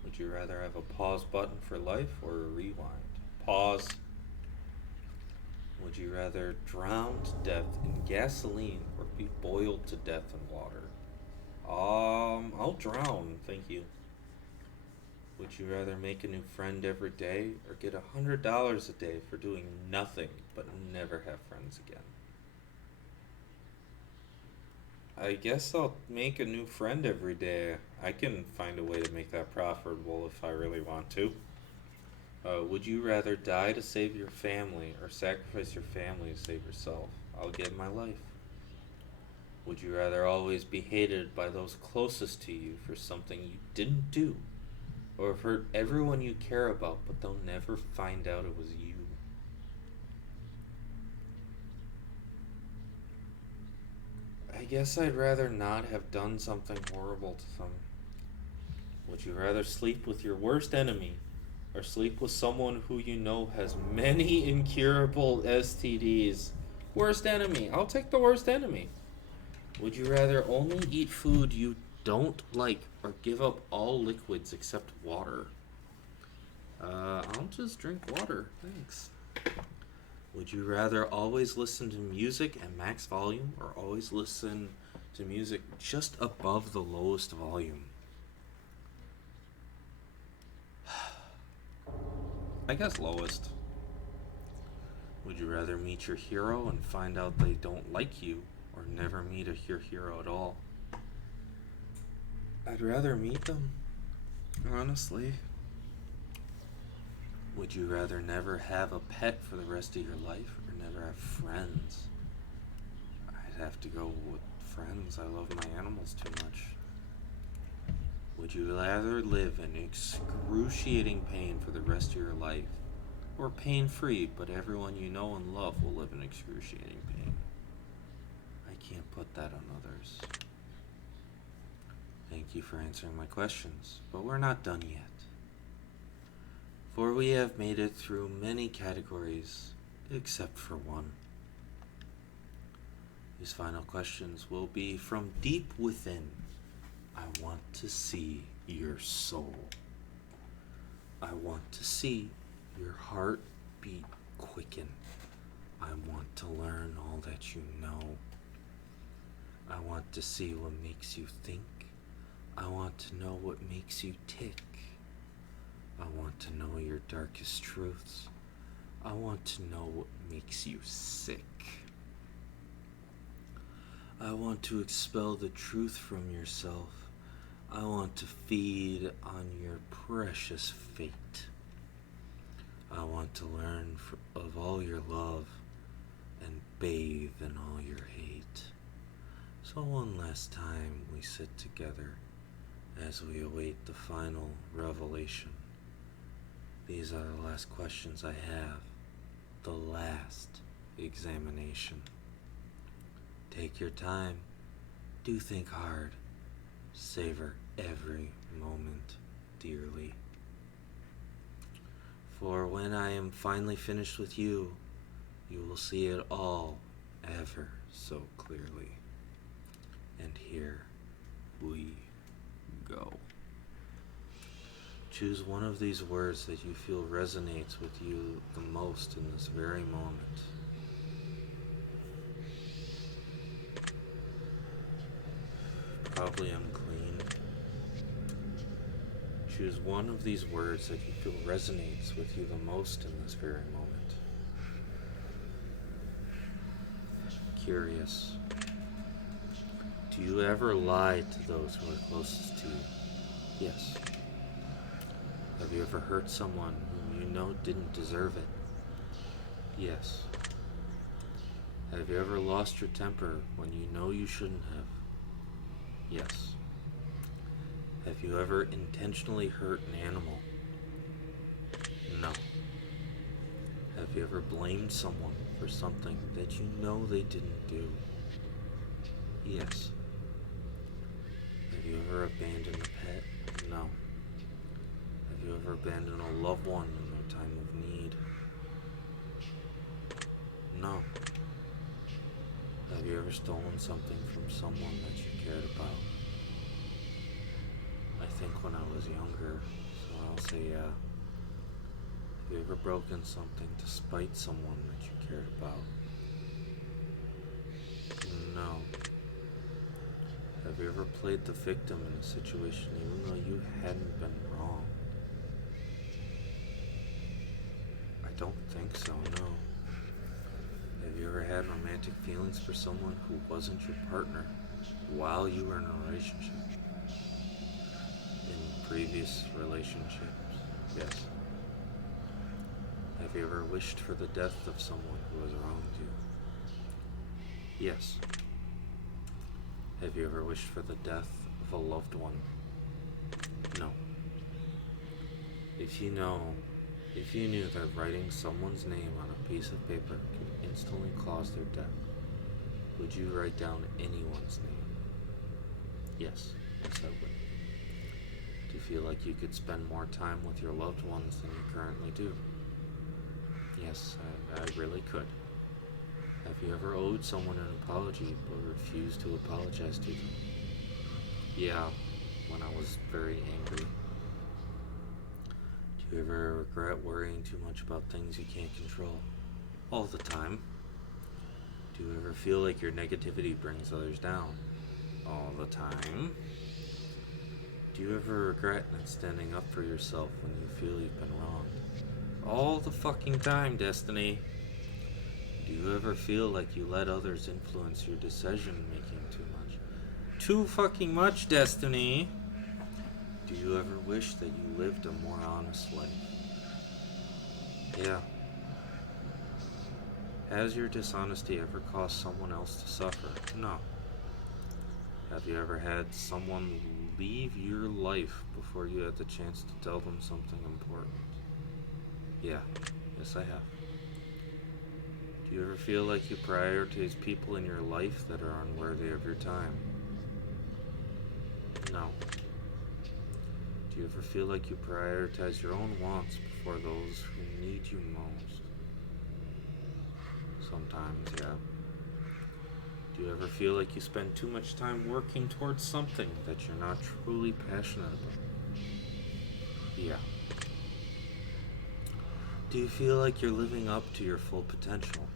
Would you rather have a pause button for life or a rewind? Pause. Would you rather drown to death in gasoline or be boiled to death in water? I'll drown, thank you. Would you rather make a new friend every day or get $100 a day for doing nothing but never have friends again? I guess I'll make a new friend every day. I can find a way to make that profitable if I really want to. Would you rather die to save your family or sacrifice your family to save yourself? I'll give my life. Would you rather always be hated by those closest to you for something you didn't do, or have hurt everyone you care about but they'll never find out it was you? I guess I'd rather not have done something horrible to them. Would you rather sleep with your worst enemy or sleep with someone who you know has many incurable STDs? Worst enemy. I'll take the worst enemy. Would you rather only eat food you don't like or give up all liquids except water? I'll just drink water. Thanks. Would you rather always listen to music at max volume or always listen to music just above the lowest volume? I guess lowest. Would you rather meet your hero and find out they don't like you or never meet your hero at all? I'd rather meet them, honestly. Would you rather never have a pet for the rest of your life or never have friends? I'd have to go with friends. I love my animals too much. Would you rather live in excruciating pain for the rest of your life or pain free, but everyone you know and love will live in excruciating pain? I can't put that on others. Thank you for answering my questions, but we're not done yet. For we have made it through many categories, except for one. These final questions will be from deep within. I want to see your soul. I want to see your heart beat quicken. I want to learn all that you know. I want to see what makes you think. I want to know what makes you tick. I want to know your darkest truths. I want to know what makes you sick. I want to expel the truth from yourself. I want to feed on your precious fate. I want to learn of all your love and bathe in all your hate. So one last time we sit together as we await the final revelation. These are the last questions I have. The last examination. Take your time. Do think hard. Savor every moment dearly. For when I am finally finished with you, you will see it all ever so clearly. And here we go. Choose one of these words that you feel resonates with you the most in this very moment. Probably unclean. Choose one of these words that you feel resonates with you the most in this very moment. Curious. Do you ever lie to those who are closest to you? Yes. Have you ever hurt someone whom you know didn't deserve it? Yes. Have you ever lost your temper when you know you shouldn't have? Yes. Have you ever intentionally hurt an animal? No. Have you ever blamed someone for something that you know they didn't do? Yes. Have you ever abandoned a pet? No. Have you ever abandoned a loved one in their time of need? No. Have you ever stolen something from someone that you cared about? I think when I was younger, so I'll say yeah. Have you ever broken something to spite someone that you cared about? No. Have you ever played the victim in a situation even though you hadn't been wrong? I don't think so, no. Have you ever had romantic feelings for someone who wasn't your partner while you were in a relationship? In previous relationships? Yes. Have you ever wished for the death of someone who has wronged you? Yes. Have you ever wished for the death of a loved one? No. If you knew that writing someone's name on a piece of paper could instantly cause their death, would you write down anyone's name? Yes, I would. Do you feel like you could spend more time with your loved ones than you currently do? Yes, I really could. Have you ever owed someone an apology but refused to apologize to them? Yeah, when I was very angry. Do you ever regret worrying too much about things you can't control? All the time. Do you ever feel like your negativity brings others down? All the time. Do you ever regret not standing up for yourself when you feel you've been wronged? All the fucking time, Destiny. Do you ever feel like you let others influence your decision making too much? Too fucking much, Destiny. Do you ever wish that you lived a more honest life? Yeah. Has your dishonesty ever caused someone else to suffer? No. Have you ever had someone leave your life before you had the chance to tell them something important? Yeah. Yes, I have. Do you ever feel like you prioritize people in your life that are unworthy of your time? No. Do you ever feel like you prioritize your own wants before those who need you most? Sometimes, yeah. Do you ever feel like you spend too much time working towards something that you're not truly passionate about? Yeah. Do you feel like you're living up to your full potential?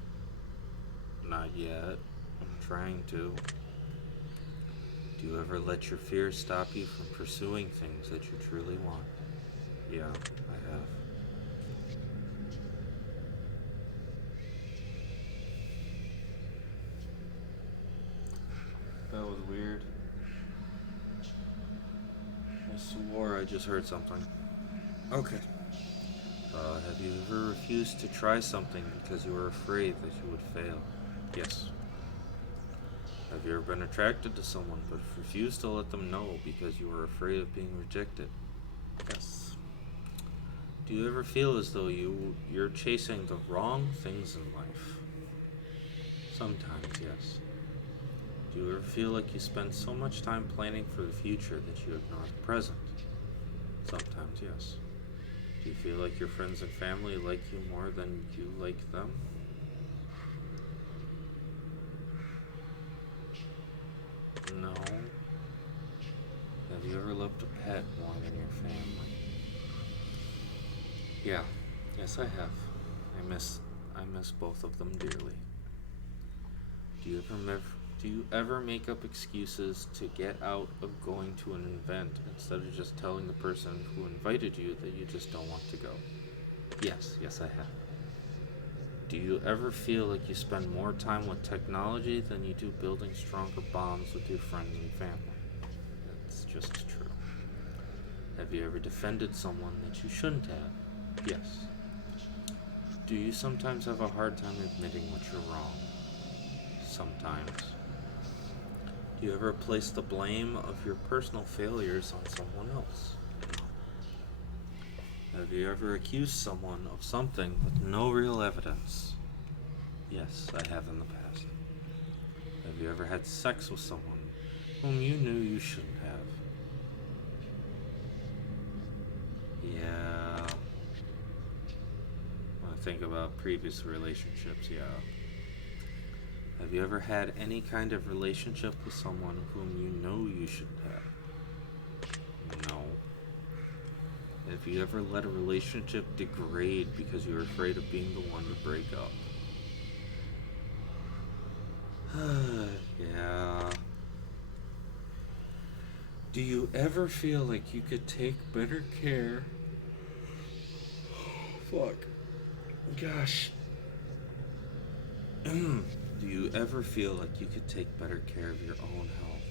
Not yet. I'm trying to. Do you ever let your fears stop you from pursuing things that you truly want? Yeah, I have. That was weird. I swore I just heard something. Okay. Have you ever refused to try something because you were afraid that you would fail? Yes. Have you ever been attracted to someone but refused to let them know because you were afraid of being rejected? Yes. Do you ever feel as though you're chasing the wrong things in life? Sometimes, yes. Do you ever feel like you spend so much time planning for the future that you ignore the present? Sometimes, yes. Do you feel like your friends and family like you more than you like them? No. Have you ever loved a pet more than your family? Yeah. Yes, I have. I miss both of them dearly. Do you ever do you ever make up excuses to get out of going to an event instead of just telling the person who invited you that you just don't want to go? Yes, I have. Do you ever feel like you spend more time with technology than you do building stronger bonds with your friends and family? That's just true. Have you ever defended someone that you shouldn't have? Yes. Do you sometimes have a hard time admitting what you're wrong? Sometimes. Do you ever place the blame of your personal failures on someone else? Have you ever accused someone of something with no real evidence? Yes, I have in the past. Have you ever had sex with someone whom you knew you shouldn't have? Yeah. When I think about previous relationships, yeah. Have you ever had any kind of relationship with someone whom you know you shouldn't have? No. Have you ever let a relationship degrade because you were afraid of being the one to break up? Yeah. Do you ever feel like you could take better care? Fuck. Gosh. Do you ever feel like you could take better care of your own health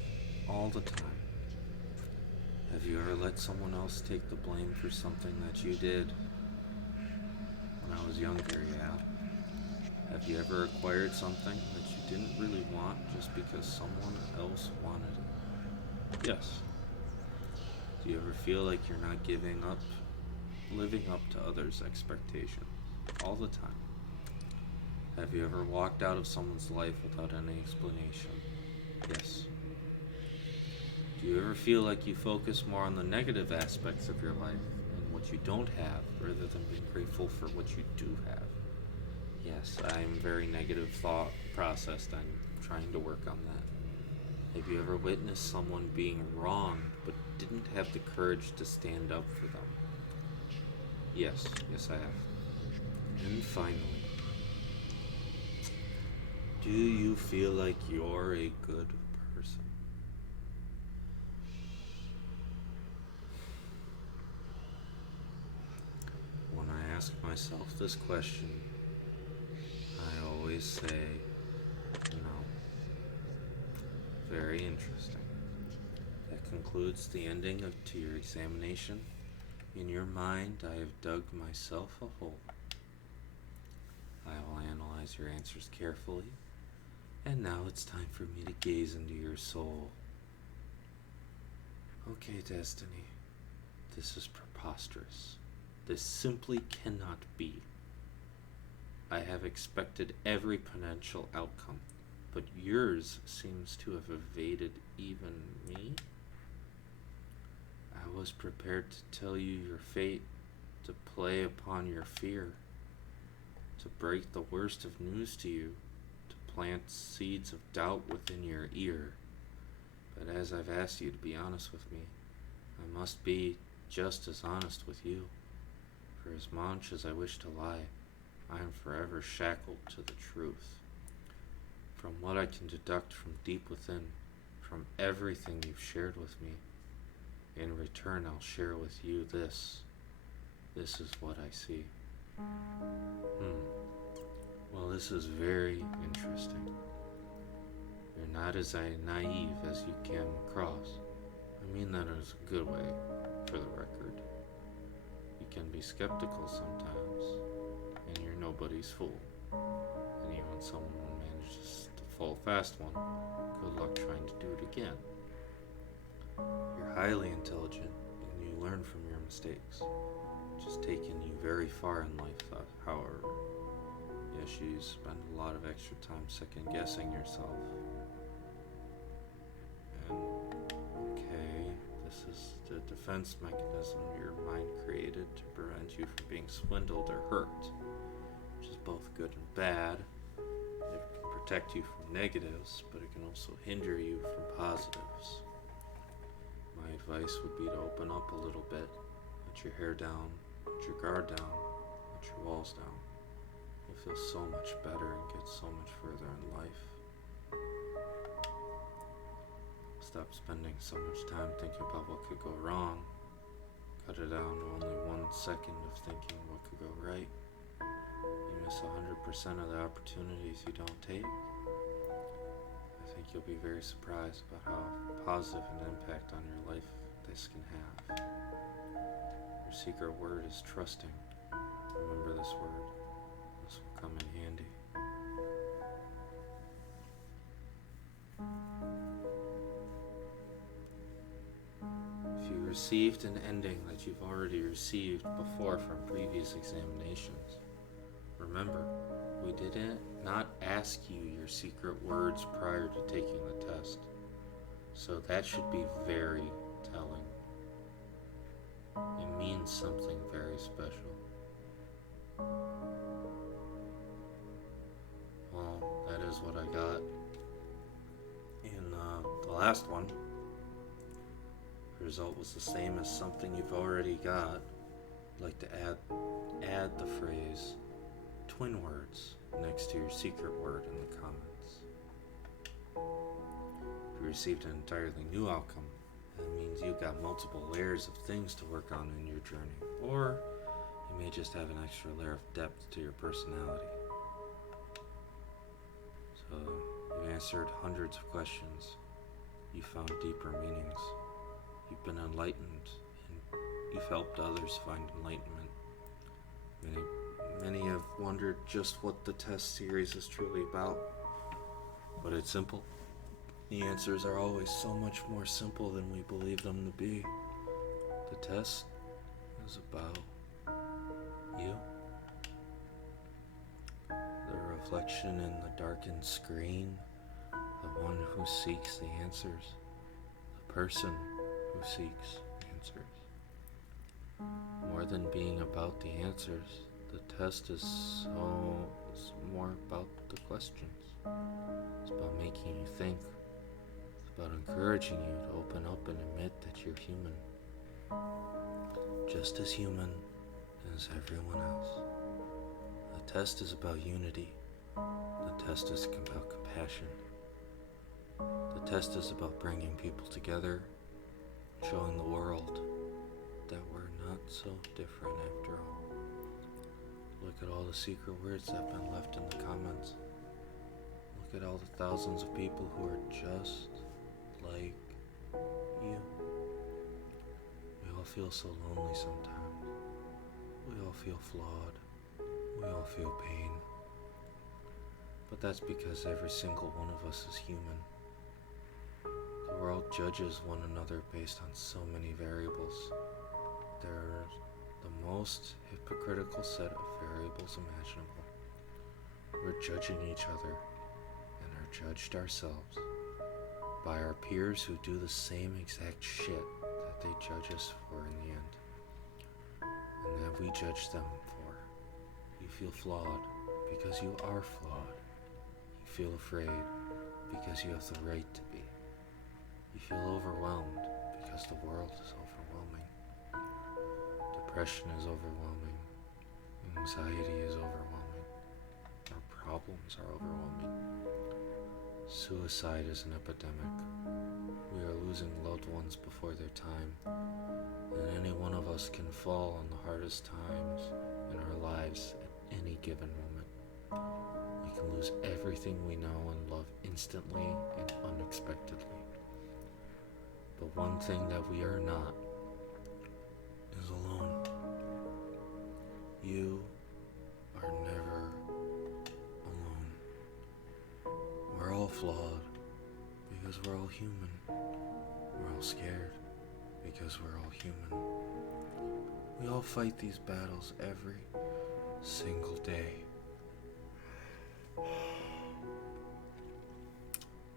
all the time? Have you ever let someone else take the blame for something that you did when I was younger? Yeah. Have you ever acquired something that you didn't really want just because someone else wanted it? Yes. Do you ever feel like you're not living up to others' expectations all the time? Have you ever walked out of someone's life without any explanation? Yes. Do Do you ever feel like you focus more on the negative aspects of your life and what you don't have rather than being grateful for what you do have? Yes, I am very negative thought processed. I'm trying to work on that. Have you ever witnessed someone being wronged but didn't have the courage to stand up for them? Yes, I have. And finally, do you feel like you're a good person? When I ask myself this question, I always say no. Very interesting. That concludes the ending to your examination. In your mind, I have dug myself a hole. I will analyze your answers carefully, and now it's time for me to gaze into your soul. Okay, Destiny, this is preposterous. This simply cannot be. I have expected every potential outcome, but yours seems to have evaded even me. I was prepared to tell you your fate, to play upon your fear, to break the worst of news to you, to plant seeds of doubt within your ear. But as I've asked you to be honest with me, I must be just as honest with you. For as much as I wish to lie, I am forever shackled to the truth. From what I can deduct from deep within, from everything you've shared with me, in return I'll share with you this. This is what I see. Well, this is very interesting. You're not as naive as you came across. I mean that in a good way, for the record. You can be skeptical sometimes, and you're nobody's fool. And even when someone manages to fall fast one, good luck trying to do it again. You're highly intelligent, and you learn from your mistakes, which has taken you very far in life, however. Yes, you spend a lot of extra time second-guessing yourself. And, okay, this is the defense mechanism your mind created to prevent you from being swindled or hurt, which is both good and bad. It can protect you from negatives, but it can also hinder you from positives. My advice would be to open up a little bit, let your hair down, let your guard down, let your walls down. You'll feel so much better and get so much further in life. Stop spending so much time thinking about what could go wrong. Cut it down to only 1 second of thinking what could go right. You miss 100% of the opportunities you don't take. I think you'll be very surprised about how positive an impact on your life this can have. Your secret word is trusting. Remember this word. This will come in handy. If you received an ending that you've already received before from previous examinations, remember, we did not ask you your secret words prior to taking the test, so that should be very telling. It means something very special. Well, that is what I got in the last one. The result was the same as something you've already got. I'd like to add the phrase twin words next to your secret word in the comments. If you received an entirely new outcome, that means you've got multiple layers of things to work on in your journey, or you may just have an extra layer of depth to your personality. So, you've answered hundreds of questions. You found deeper meanings. You've been enlightened, and you've helped others find enlightenment. Many have wondered just what the test series is truly about, but it's simple. The answers are always so much more simple than we believe them to be. The test is about you. The reflection in the darkened screen, the one who seeks the answers, the person who seeks answers. More than being about the answers, the test is more about the questions. It's about making you think. It's about encouraging you to open up and admit that you're human. Just as human as everyone else. The test is about unity. The test is about compassion. The test is about bringing people together, showing the world that we're not so different after all. Look at all the secret words that have been left in the comments. Look at all the thousands of people who are just like you. We all feel so lonely sometimes. We all feel flawed. We all feel pain. But that's because every single one of us is human. The world judges one another based on so many variables. They're the most hypocritical set of variables imaginable. We're judging each other and are judged ourselves by our peers who do the same exact shit that they judge us for in the end, and that we judge them for. You feel flawed because you are flawed. You feel afraid because you have the right to be. You feel overwhelmed because the world is overwhelming. Depression is overwhelming. Anxiety is overwhelming. Our problems are overwhelming. Suicide is an epidemic. We are losing loved ones before their time, and any one of us can fall on the hardest times in our lives at any given moment. We can lose everything we know and love instantly and unexpectedly. But one thing that we are not is alone. You are never alone. We're all flawed because we're all human. We're all scared because we're all human. We all fight these battles every single day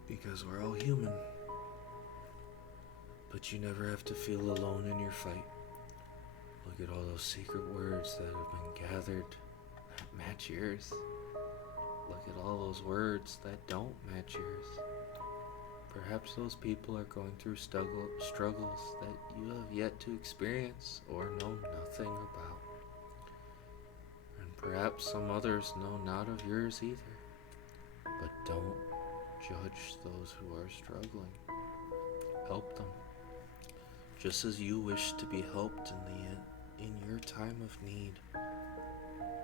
because we're all human. But you never have to feel alone in your fight. Look at all those secret words that have been gathered that match yours. Look at all those words that don't match yours. Perhaps those people are going through struggles that you have yet to experience or know nothing about. And perhaps some others know not of yours either. But don't judge those who are struggling. Help them. Just as you wish to be helped in your time of need.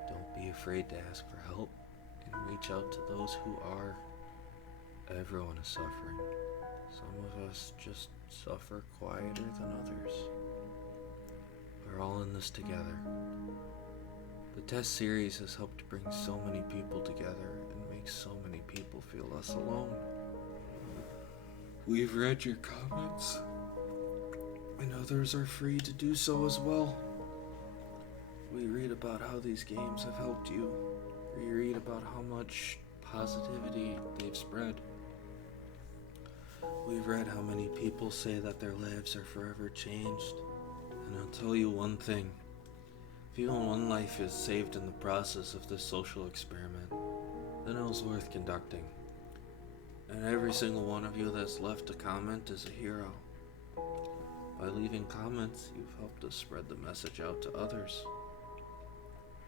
Don't be afraid to ask for help and reach out to those who are. Everyone is suffering. Some of us just suffer quieter than others. We're all in this together. The test series has helped bring so many people together and make so many people feel less alone. We've read your comments, and others are free to do so as well. We read about how these games have helped you. We read about how much positivity they've spread. We've read how many people say that their lives are forever changed. And I'll tell you one thing. If even one life is saved in the process of this social experiment, then it was worth conducting. And every single one of you that's left a comment is a hero. By leaving comments, you've helped us spread the message out to others.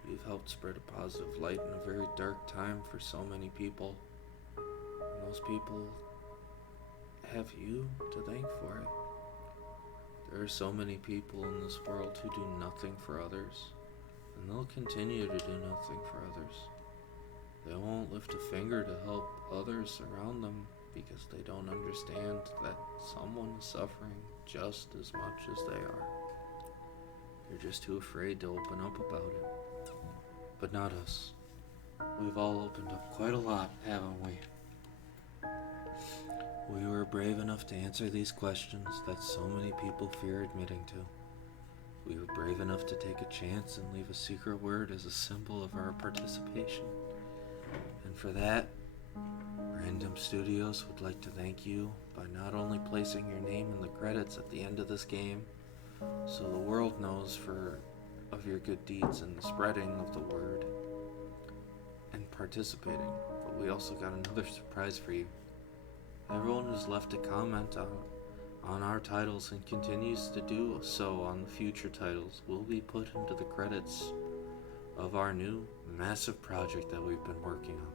You've helped spread a positive light in a very dark time for so many people. And those people have you to thank for it. There are so many people in this world who do nothing for others, and they'll continue to do nothing for others. They won't lift a finger to help others around them because they don't understand that someone is suffering just as much as they are. They're just too afraid to open up about it. But not us. We've all opened up quite a lot, haven't we? We were brave enough to answer these questions that so many people fear admitting to. We were brave enough to take a chance and leave a secret word as a symbol of our participation. And for that, Random Studios would like to thank you by not only placing your name in the credits at the end of this game, so the world knows of your good deeds and the spreading of the word and participating, but we also got another surprise for you. Everyone who's left a comment on our titles and continues to do so on the future titles will be put into the credits of our new massive project that we've been working on.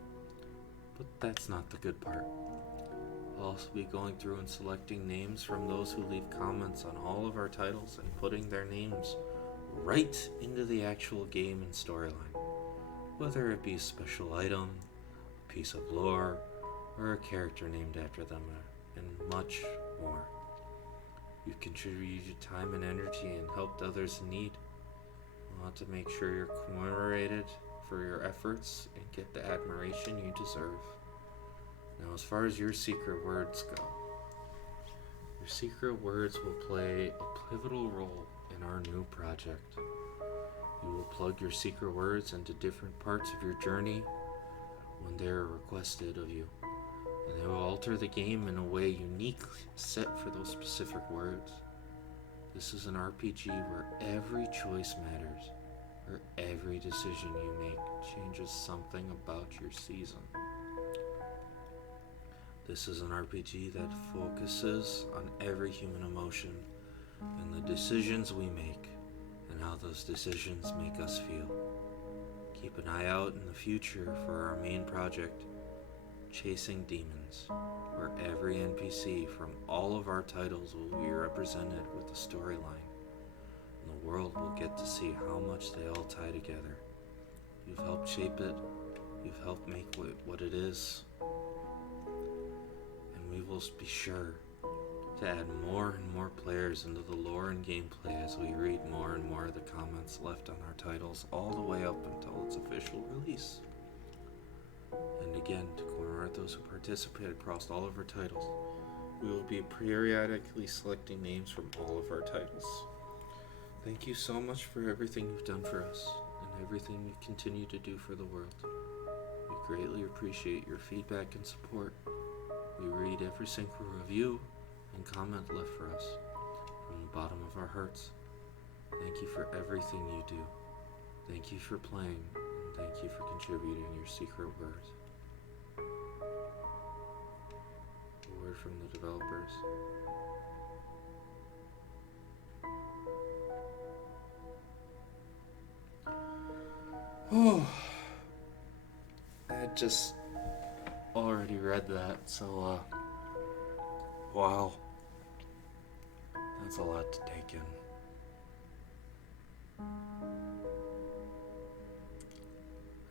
But that's not the good part. We'll also be going through and selecting names from those who leave comments on all of our titles and putting their names right into the actual game and storyline. Whether it be a special item, a piece of lore, or a character named after them, and much more. You've contributed time and energy and helped others in need. We want to make sure you're commemorated for your efforts and get the admiration you deserve. Now, as far as your secret words go, your secret words will play a pivotal role in our new project. You will plug your secret words into different parts of your journey when they are requested of you, and they will alter the game in a way uniquely set for those specific words. This is an RPG where every choice matters, where every decision you make changes something about your season. This is an RPG that focuses on every human emotion and the decisions we make and how those decisions make us feel. Keep an eye out in the future for our main project, Chasing Demons, where every NPC from all of our titles will be represented with a storyline, and the world will get to see how much they all tie together. You've helped shape it, you've helped make what it is, and we will be sure to add more and more players into the lore and gameplay as we read more and more of the comments left on our titles all the way up until its official release. And again, to commemorate those who participate across all of our titles, we will be periodically selecting names from all of our titles. Thank you so much for everything you've done for us and everything you continue to do for the world. We greatly appreciate your feedback and support. We read every single review and comment left for us from the bottom of our hearts. Thank you for everything you do. Thank you for playing, and thank you for contributing your secret words. A word from the developers. Oh, I had just already read that, so wow, that's a lot to take in.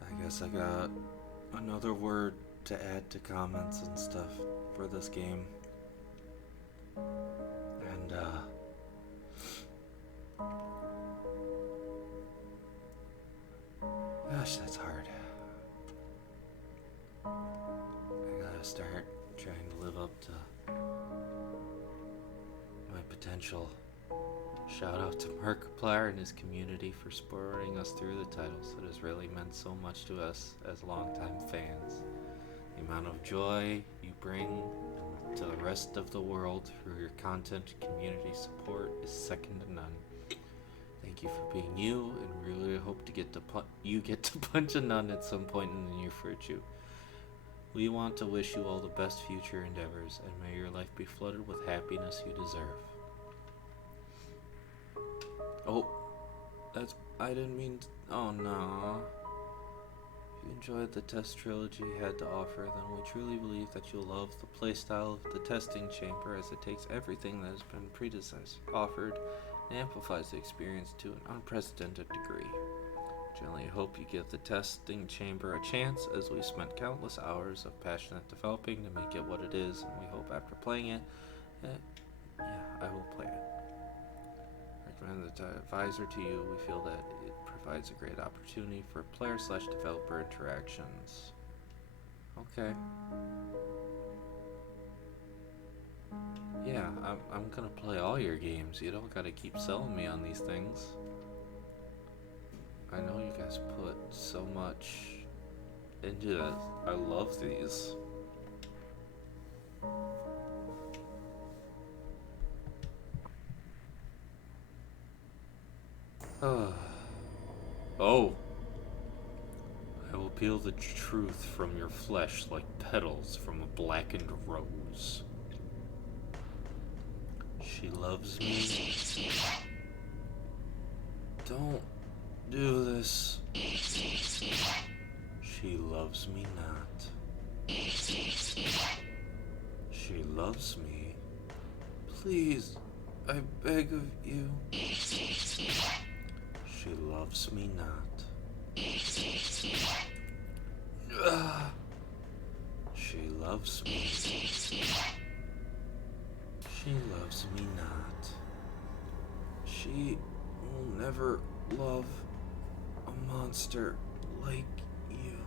I guess I got another word to add to comments and stuff for this game. And gosh, that's hard. I gotta start trying to live up to my potential. Shout out to Markiplier and his community for supporting us through the titles. It has really meant so much to us as longtime fans. The amount of joy you bring to the rest of the world through your content and community support is second to none. Thank you for being you, and really hope to get to punch a nun at some point in the near future. We want to wish you all the best future endeavors, and may your life be flooded with happiness you deserve. Oh, I didn't mean to, oh no. If you enjoyed the test trilogy had to offer, then we truly believe that you'll love the playstyle of the testing chamber, as it takes everything that has been offered and amplifies the experience to an unprecedented degree. Generally hope you give the testing chamber a chance, as we spent countless hours of passionate developing to make it what it is, and we hope after playing it, I will play it. Recommend the advisor to you. We feel that it provides a great opportunity for player/developer interactions. Okay. Yeah, I'm gonna play all your games. You don't gotta keep selling me on these things. I know you guys put so much into this. I love these. Oh. I will peel the truth from your flesh like petals from a blackened rose. She loves me. Don't do this. She loves me not. She loves me. Please, I beg of you. She loves me not. She loves me. She loves me not. She will never love a monster like you.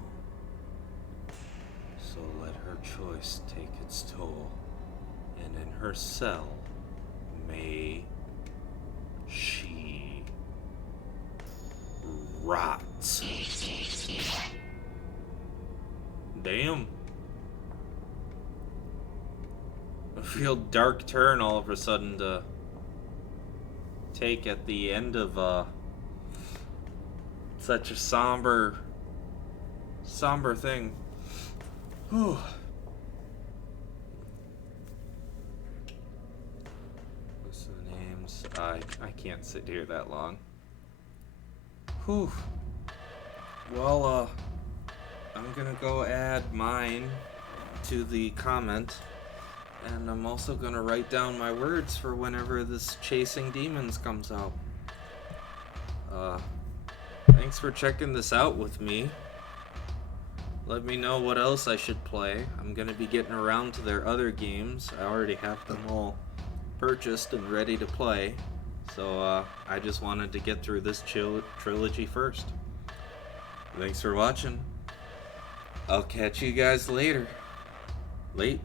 So let her choice take its toll, and in her cell may she rot. Damn. A real dark turn all of a sudden to take at the end of such a somber thing. Whew. What's the names? I can't sit here that long. Whew. Well, I'm gonna go add mine to the comment, and I'm also gonna write down my words for whenever this Chasing Demons comes out. Thanks for checking this out with me. Let me know what else I should play. I'm gonna be getting around to their other games. I already have them all purchased and ready to play. So I just wanted to get through this trilogy first. Thanks for watching. I'll catch you guys later. Late.